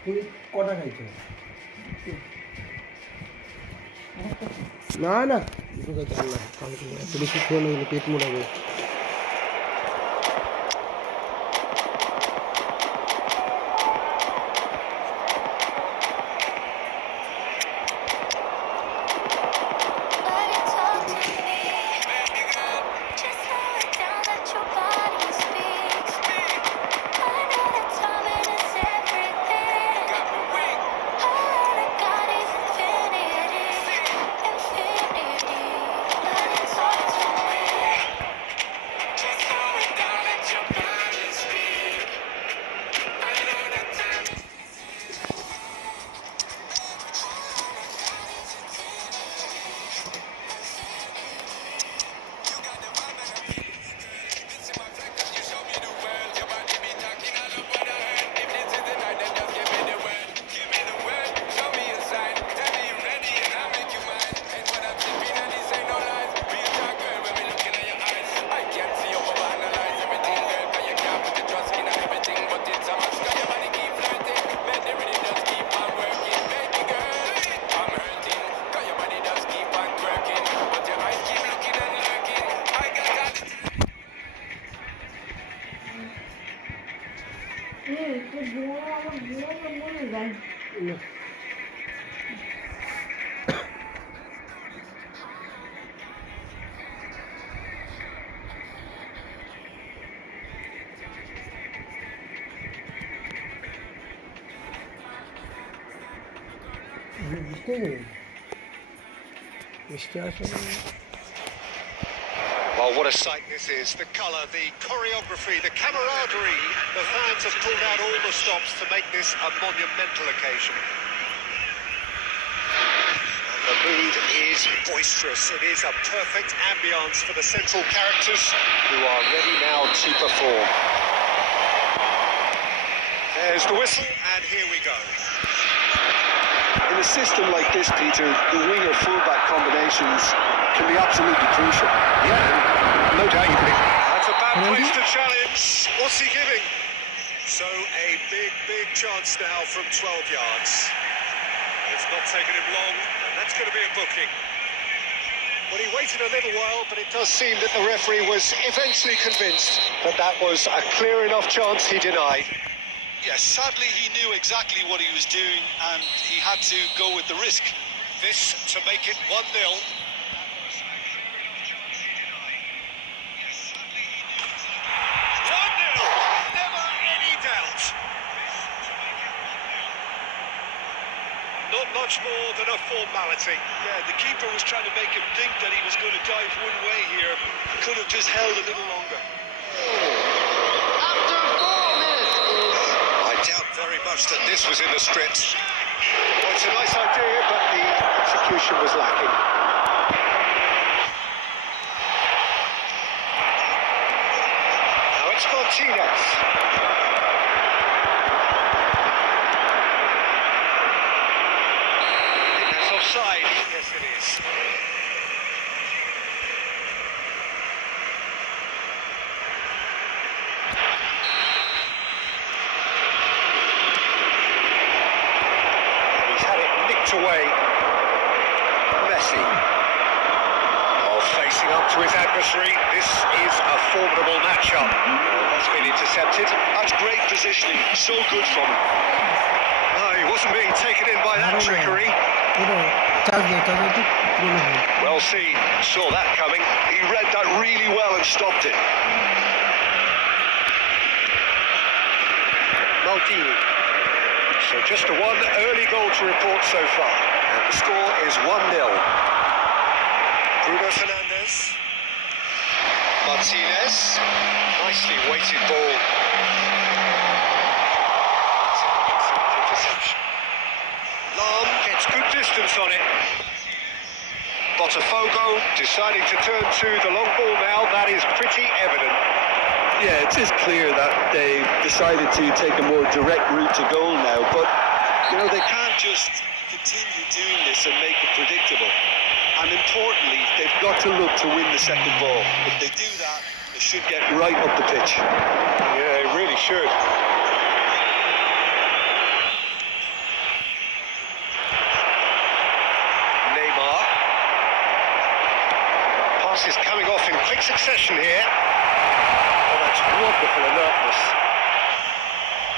তুমি কটা খাইছো না না দুটো খাইতে আল্লাহ কালকে এত বেশি খেয়ে না গেলে পেট মোড়াবে No. Well, what a sight this is. The colour, the choreography, the camaraderie. The fans have pulled out all the stops to make this a monumental occasion. And the mood is boisterous. It is a perfect ambience for the central characters who are ready now to perform. There's the whistle, and here we go. In a system like this, Peter, the winger-fullback combinations can be absolutely crucial. Yeah, no doubt you could. That's a bad place to challenge. What's he giving? So a big chance now from 12 yards. It's not taken him long, and that's going to be a booking. Well, he waited a little while, but it does seem that the referee was eventually convinced that that was a clear enough chance he denied. Yes, sadly he knew exactly what he was doing and he had to go with the risk. This to make it 1-0. 1-0, never any doubt. Not much more than a formality. Yeah, the keeper was trying to make him think that he was going to dive one way here. Could have just held a little longer. Very much that this was in the script. Well, it's a nice idea, but the execution was lacking. Now it's Martinez. I think that's offside. Yes, it is. Away. Messi. Oh, facing up to his adversary. This is a formidable matchup. That's been intercepted. That's great positioning. So good from him. No, he wasn't being taken in by that trickery. Well, see, saw that coming. He read that really well and stopped it. Maldini. So just one early goal to report so far. And the score is 1-0. Bruno Fernandes. Martinez. Nicely weighted ball. Interception. Lam gets good distance on it. Botafogo deciding to turn to the long ball now. That is pretty evident. Yeah, it is clear that they've decided to take a more direct route to goal now, but you know, they can't just continue doing this and make it predictable. And importantly, they've got to look to win the second ball. If they do that, they should get right up the pitch. Yeah, they really should. Neymar. Pass is coming off in quick succession here. Wonderful alertness.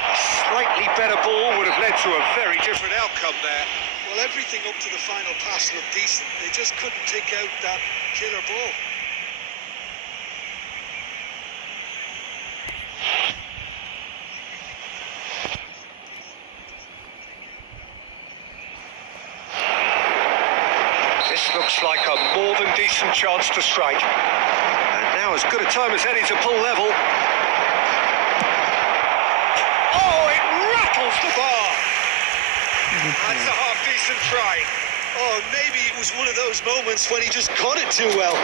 A slightly better ball would have led to a very different outcome there. Well, everything up to the final pass looked decent. They just couldn't take out that killer ball. This looks like a more than decent chance to strike. And now as good a time as any to pull level. The bar. That's a half-decent try. Oh, maybe it was one of those moments when he just caught it too well.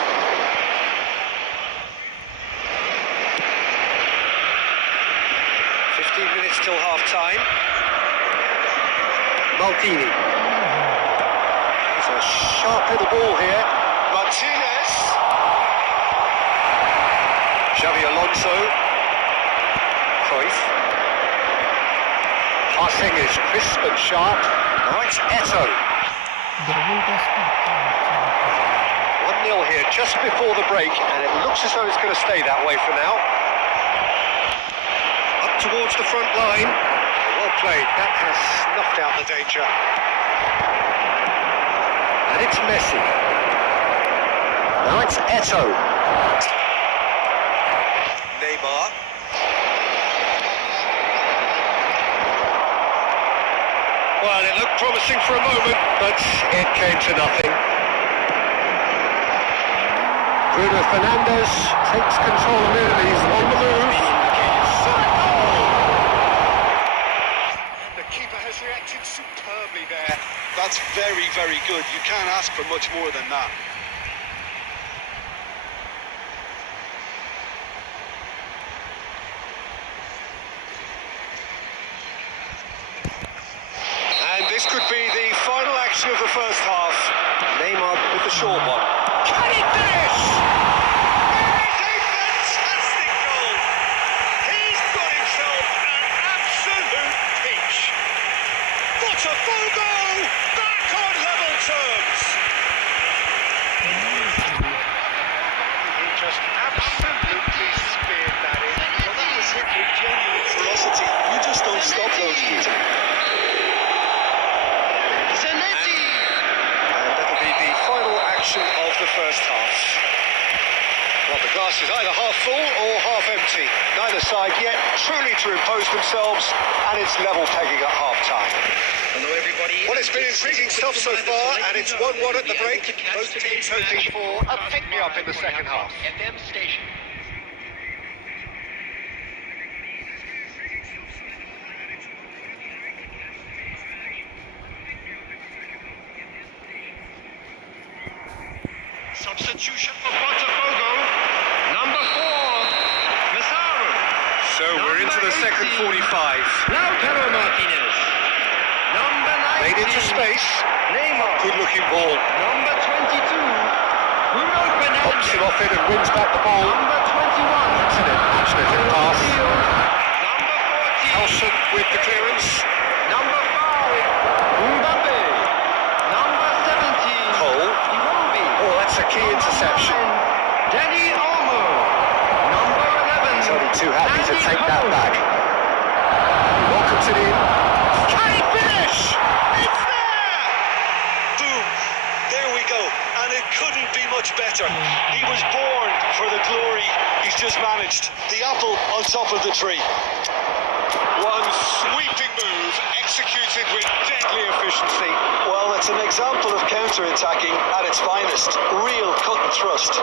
Minutes till half-time. Maldini. There's a sharp little ball here. Martinez. Xavi Alonso. Cruyff. Passing is crisp and sharp. Now it's Eto'o. 1-0 here just before the break, and it looks as though it's going to stay that way for now. Up towards the front line. Well played, that has snuffed out the danger. And it's Messi. Now it's Eto'o. Neymar. Well, it looked promising for a moment, but it came to nothing. Bruno Fernandes takes control immediately, he's on the move. The keeper has reacted superbly there. That's very, very good. You can't ask for much more than that. And this could be the final action of the first half. Neymar with the short one. Can he finish? It is a fantastic goal. He's got himself an absolute peach. Botafogo back on level terms. He just absolutely speared that in. Well, that was hit with genuine ferocity. You just don't stop those, Peter. And that'll be the final action of the first half. Well, the glass is either half full or half empty. Neither side yet truly to impose themselves, and it's level pegging at half-time. Hello, everybody. Well, it's been intriguing stuff so far, and it's 1-1 at the break. Both teams hoping for a pick-me-up in the second half. FM station. Substitution for Botafogo. Number 4, Masaru. So we're into the second 45. Lautaro Martinez. Number 19. Made into space. Neymar. Good-looking ball. Number 22. Bruno Fernandes. Pops him off it and wins back the ball. Number 21. It's an imaginative pass. Number 14. Nelson with the clearance. Number 5. Mbappe. Number 17. Cole. Iwobi. Oh, that's a key interception. Danny Olmo. Number 11. He's only too happy to Andy take that Cole. back. He welcomes it in. Can he finish? It's there! Boom! There we go. And it couldn't be much better. He was born for the glory he's just managed. The apple on top of the tree. One sweeping move executed with deadly efficiency. Well, it's an example of counter-attacking at its finest. Real cut and thrust.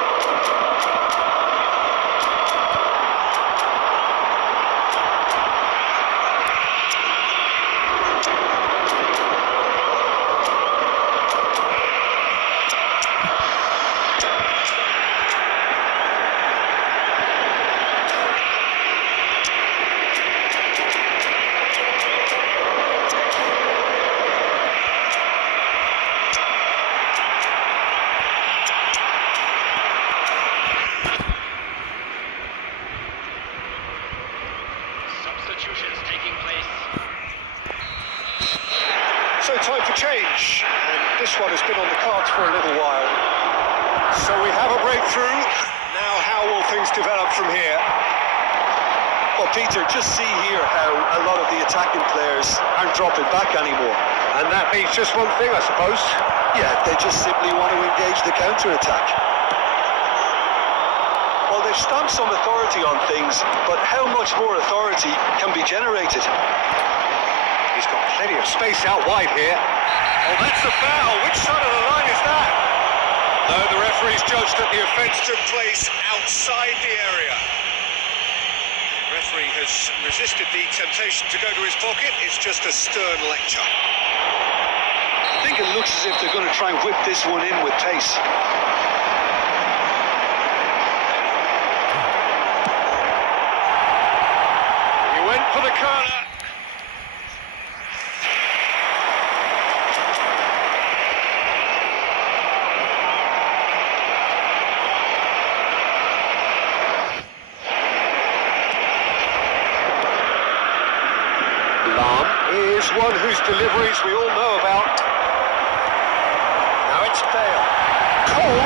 Substitutions taking place. So time for change, and this one has been on the cards for a little while. So we have a breakthrough. Now how will things develop from here? Well, Peter, just see here how a lot of the attacking players aren't dropping back anymore. And that means just one thing, I suppose. Yeah, they just simply want to engage the counter-attack. Well, they've stamped some authority on things, but how much more authority can be generated? He's got plenty of space out wide here. Oh, that's a foul. Which side of the line is that? No, the referee's judged that the offence took place outside the area. The referee has resisted the temptation to go to his pocket. It's just a stern lecture. I think it looks as if they're going to try and whip this one in with pace. He went for the corner. Is one whose deliveries we all know about. Now it's Bale. Cole.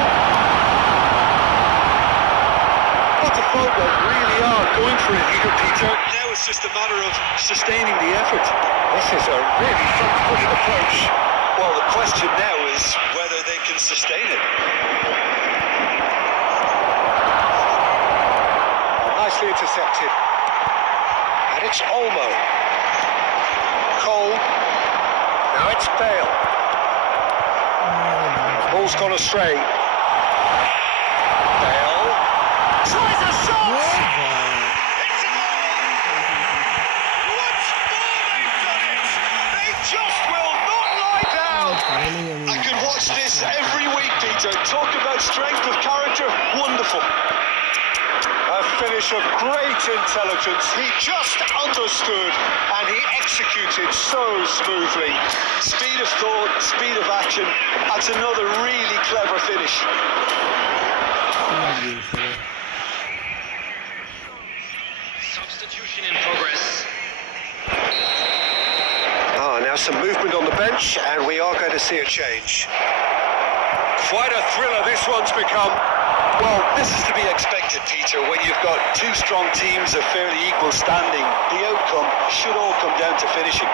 Botafogo really are going for it here, Peter. Now it's it's just a matter of sustaining the effort. This is a really front-footed approach. Well, the question now is whether they can sustain it. Nicely intercepted. And it's Olmo. Cole. Now it's Bale. Ball's gone astray. Bale tries a shot! It's a goal! Once more they've done it! They just will not lie down! I could watch this every week, Peter. Talk about strength of character. Wonderful. A finish of great intelligence. He just understood and he executed so smoothly. Speed of thought, speed of action. That's another really clever finish. Substitution in progress. Now some movement on the bench and we are going to see a change. Quite a thriller this one's become. Well, this is to be expected, Peter, when you've got two strong teams of fairly equal standing. The outcome should all come down to finishing.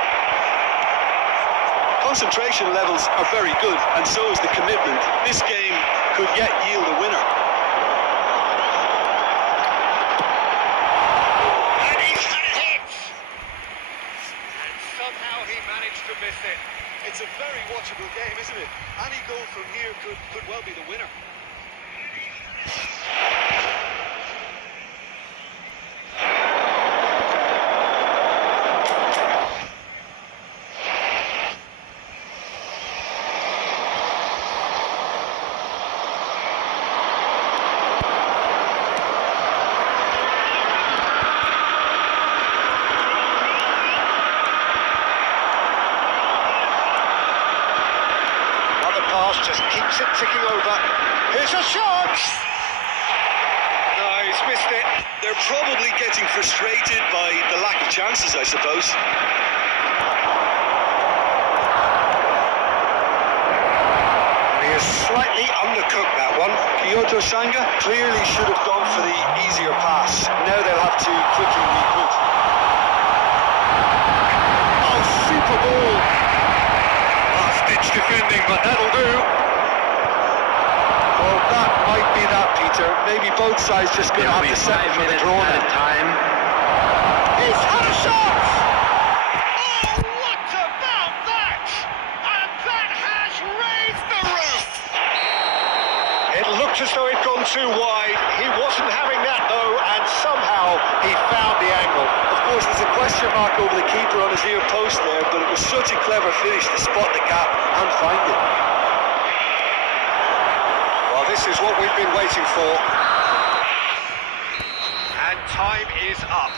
Concentration levels are very good, and so is the commitment. This game could yet yield a winner. And he's had it hit! And somehow he managed to miss it. It's a very watchable game, isn't it? Any goal from here could well be the winner. Another pass just keeps it ticking over. Here's a shot! No, he's missed it. They're probably getting frustrated by the lack of chances, I suppose. He has slightly undercooked that one. Kyoto Sanga clearly should have gone for the easier pass. Now they'll have to quickly regroup. Oh, super ball! Last-ditch defending, but that'll do. Well, that might be that, Peter. Maybe both sides just going to have to settle for the draw now. Time. He's had a shot! Oh, what about that? And that has raised the roof! It looked as though it'd gone too wide. He wasn't having that, though, and somehow he found the angle. Of course, there's a question mark over the keeper on his near post there, but it was such a clever finish to spot the gap and find it. Well, this is what we've been waiting for. And time is up.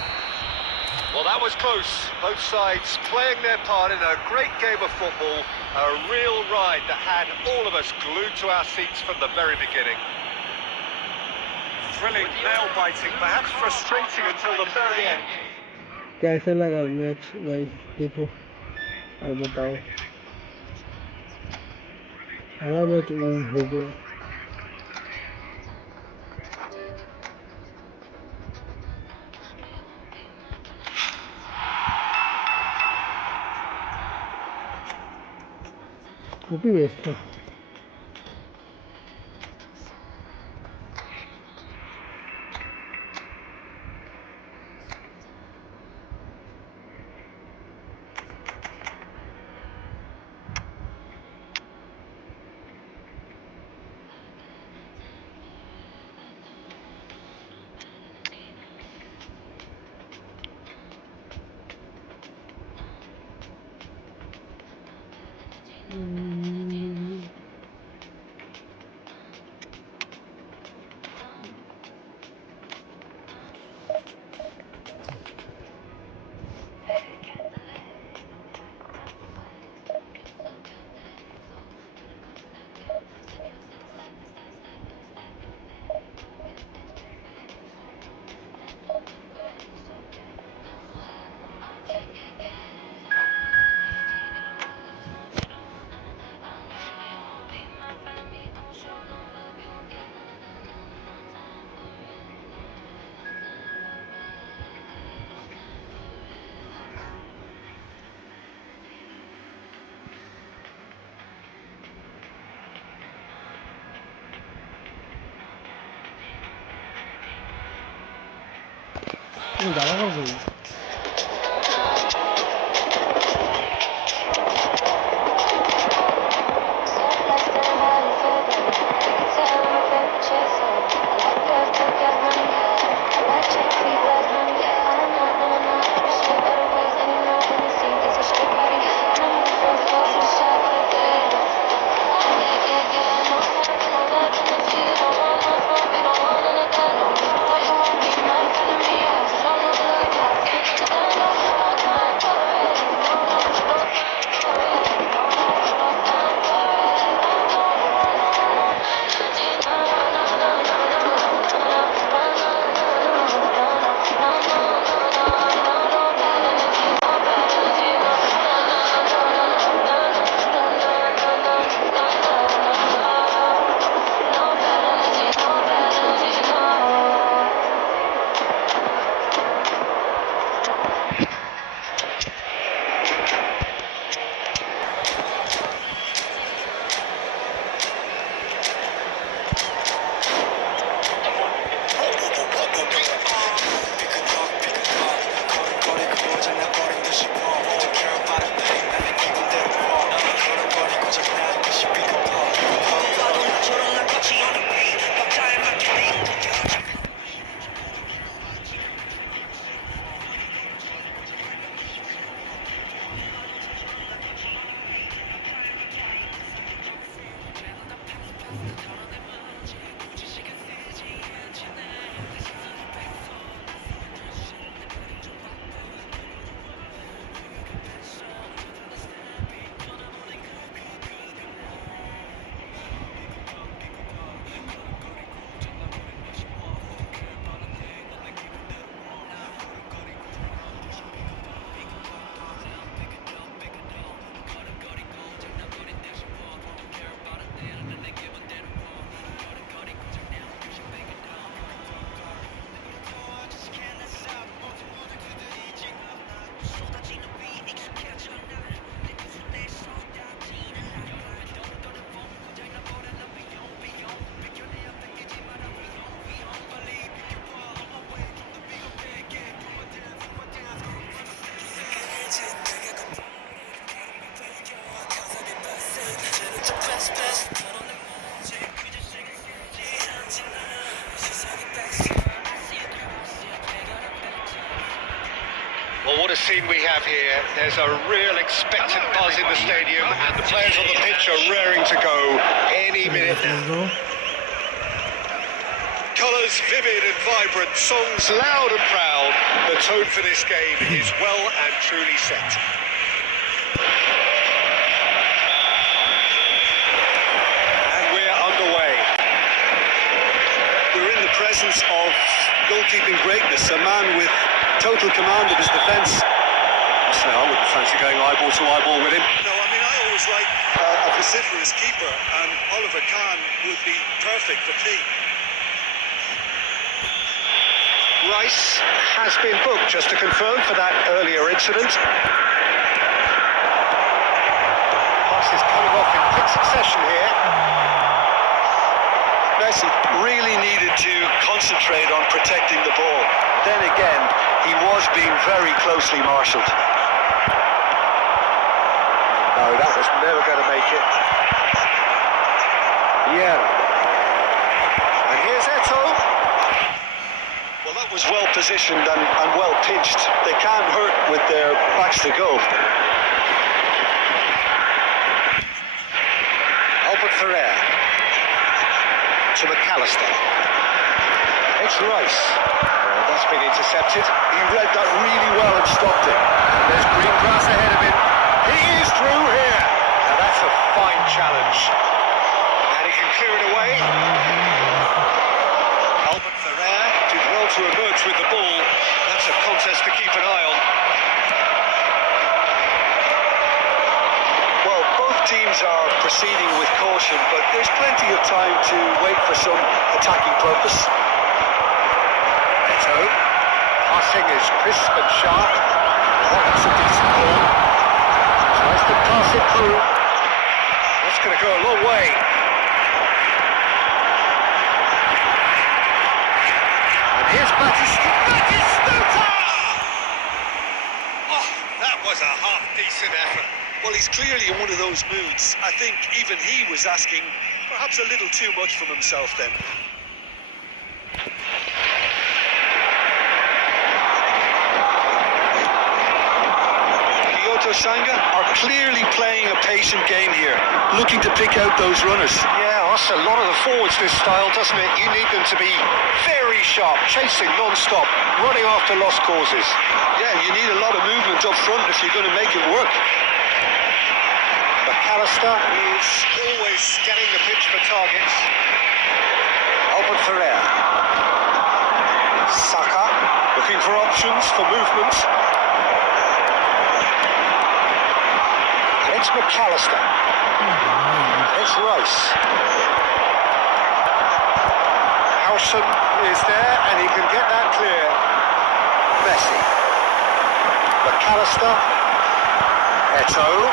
Well, that was close. Both sides playing their part in a great game of football. A real ride that had all of us glued to our seats from the very beginning. Thrilling, nail-biting, perhaps frustrating until the very end. कैसा लगा match guys देखो और बताओ हमारा match हो गया copy waste है 이걸 날아가고. Well, what a scene we have here. There's a real expectant buzz in the stadium, and the players on the pitch are raring to go any minute now. Colours vivid and vibrant, songs loud and proud. The tone for this game is well and truly set. And we're underway. We're in the presence of goalkeeping greatness, a man with total command of his defence. So I wouldn't fancy going eyeball to eyeball with him. No, I mean, I always like a vociferous keeper, and Oliver Kahn would be perfect for me. Rice has been booked, just to confirm, for that earlier incident. Passes coming off in quick succession here. Messi really needed to concentrate on protecting the ball. Then again, he was being very closely marshalled. No, that was never going to make it. Yeah. And here's Eto'o. Well, that was well positioned and well pinched. They can't hurt with their backs to goal. Albert Ferrer to McAllister. It's Rice. That's been intercepted. He read that really well and stopped it. And there's green grass ahead of him. He is through here. Now that's a fine challenge. And he can clear it away. Albert Ferrer did well to emerge with the ball. That's a contest to keep an eye on. Well, both teams are proceeding with caution, but there's plenty of time to wait for some attacking purpose. Eto'o. Passing is crisp and sharp. Oh, that's a decent ball. Tries to pass it through. That's going to go a long way. And here's Batistuta. That was a half-decent effort. Well, he's clearly in one of those moods. I think even he was asking perhaps a little too much from himself then. Sanga are clearly playing a patient game here, looking to pick out those runners. Yeah, that's a lot of the forwards, this style, doesn't it? You need them to be very sharp, chasing non-stop, running after lost causes. Yeah, you need a lot of movement up front if you're going to make it work. McAllister is always scanning the pitch for targets. Open for air. Saka looking for options for movement. It's McAllister. It's Rice. Howson is there and he can get that clear. Messi. McAllister. Eto'o.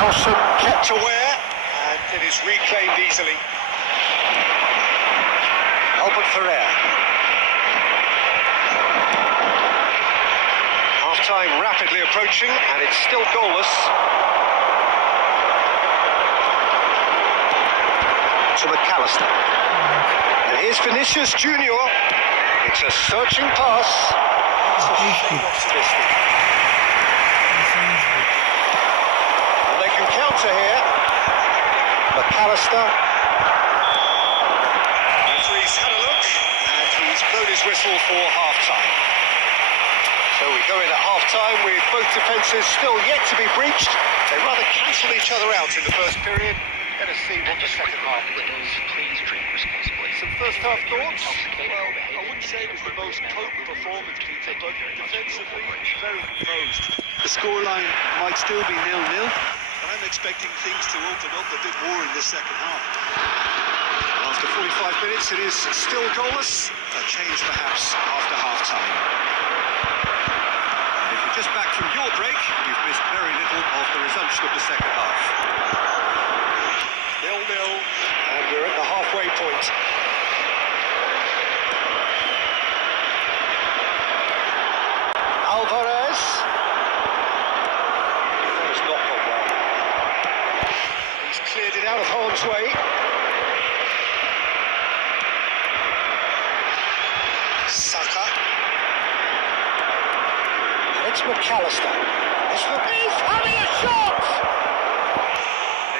Howson kept aware and it is reclaimed easily. Open for air. Half-time rapidly approaching and it's still goalless. To McAllister. And here's Vinicius Junior. It's a searching pass. It's a shade optimistic. And they can counter here. McAllister. Referee's had a look and he's blown his whistle for half-time. So we go in at half-time with both defences still yet to be breached. They rather cancelled each other out in the first period. Let us see what the second half brings. Please drink responsibly. Some first half thoughts? Well, I wouldn't say it was the most potent performance, Peter, but defensively, very composed. The scoreline might still be 0-0, but I'm expecting things to open up a bit more in the second half. After 45 minutes, it is still goalless. A change perhaps after half-time. And if you're just back from your break, you've missed very little of the resumption of the second half. 0-0, and we're at the halfway point. Alvarez. That has not gone well. He's cleared it out of harm's way. Saka. And it's McAllister. This look is having a shot!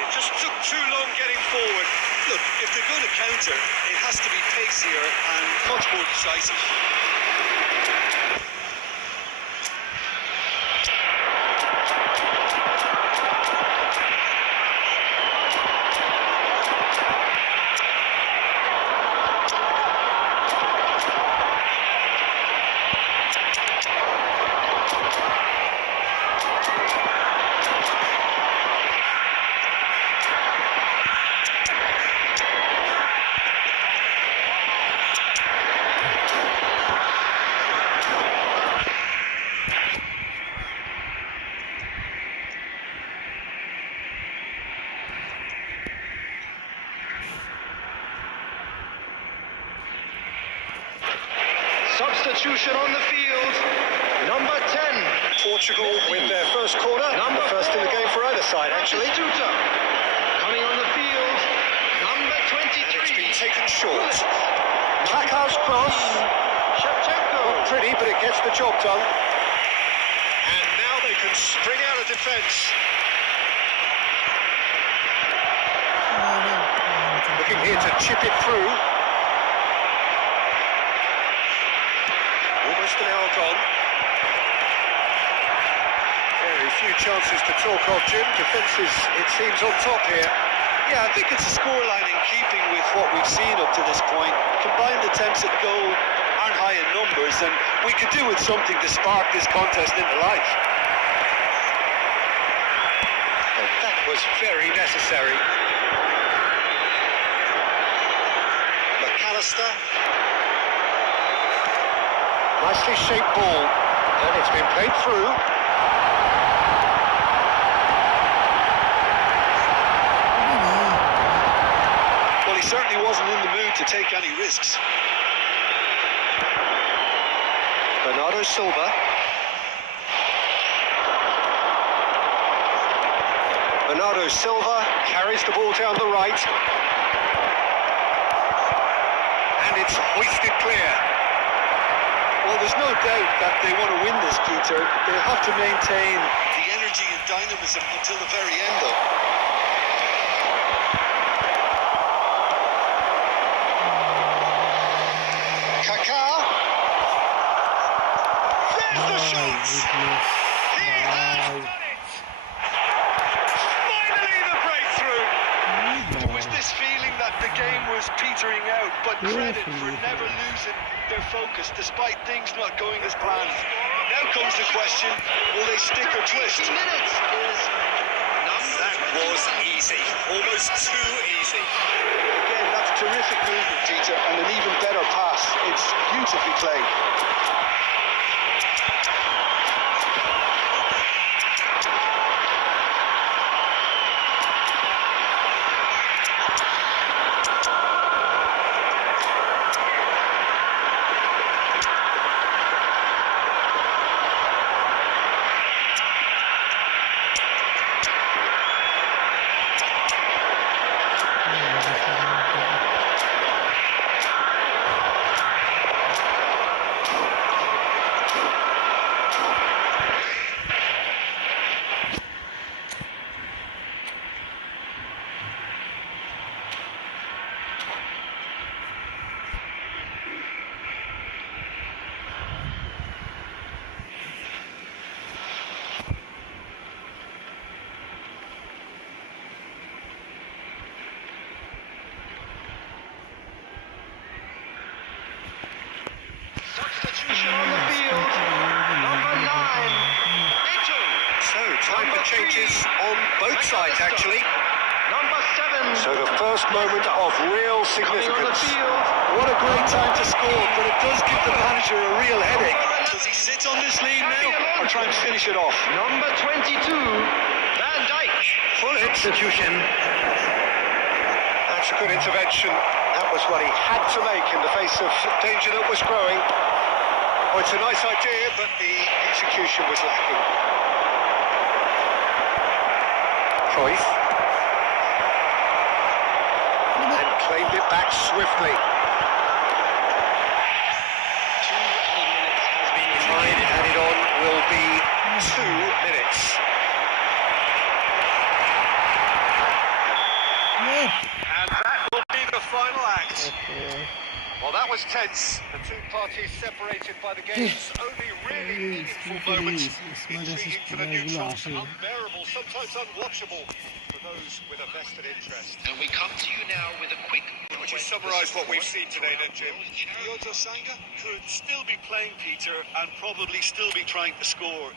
Just took too long getting forward. Look, if they're going to counter, it has to be pacier and much more decisive. Substitution on the field, number 10. Portugal with their first corner, number first in the game for either side, actually. Coming on the field, number 23. And it's been taken short. Kaká's cross. Shevchenko. Not pretty, but it gets the job done. And now they can spring out of defence. Looking here to chip it through. Almost an hour gone. Very few chances to talk of, Jim. Defence is, it seems, on top here. Yeah, I think it's a scoreline in keeping with what we've seen up to this point. Combined attempts at goal aren't high in numbers, and we could do with something to spark this contest into life. And that was very necessary. McAllister. Nicely shaped ball, and it's been played through. Well, he certainly wasn't in the mood to take any risks. Bernardo Silva. Bernardo Silva carries the ball down the right. And it's hoisted clear. Well, there's no doubt that they want to win this, Peter. They have to maintain the energy and dynamism until the very end, though. Kaká. There's the shot. He has done it. Finally, the breakthrough. There was this feeling that the game was petering out, but credit for never losing their focus despite things not going as planned. Now comes the question, will they stick or twist? Minutes is That was easy, almost too easy. Again, that's terrific movement, Peter, and an even better pass. It's beautifully played. substitution on the field. Number 9, Ito. So, time for changes on both sides, actually. Number 7. So the first moment of real Coming on the significance. field. What a great time to score, but it does give the manager a real headache. Does he sit on this lead now, or try and finish it off? Number 22, Van Dijk. Full substitution. That's a good intervention. That was what he had to make in the face of danger that was growing. Well, it's a nice idea, but the execution was lacking. Cruyff. And claimed it back swiftly. 2 added minutes has been Time indicated. added on will be 2 minutes. And that will be the final act. Well, that was tense. The two parties separated by the game's only really meaningful moment. Intriguing for the neutrals, unbearable, sometimes unwatchable for those with a vested interest. And we come to you now with a quick... Would you summarise what we've seen today then, Jim? Kyoto Sanga could still be playing, Peter, and probably still be trying to score.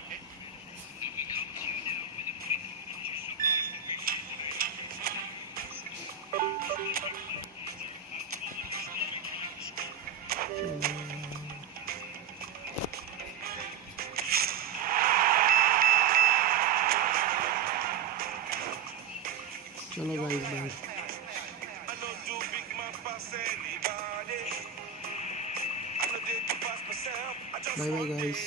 चलो guys bye bye bye guys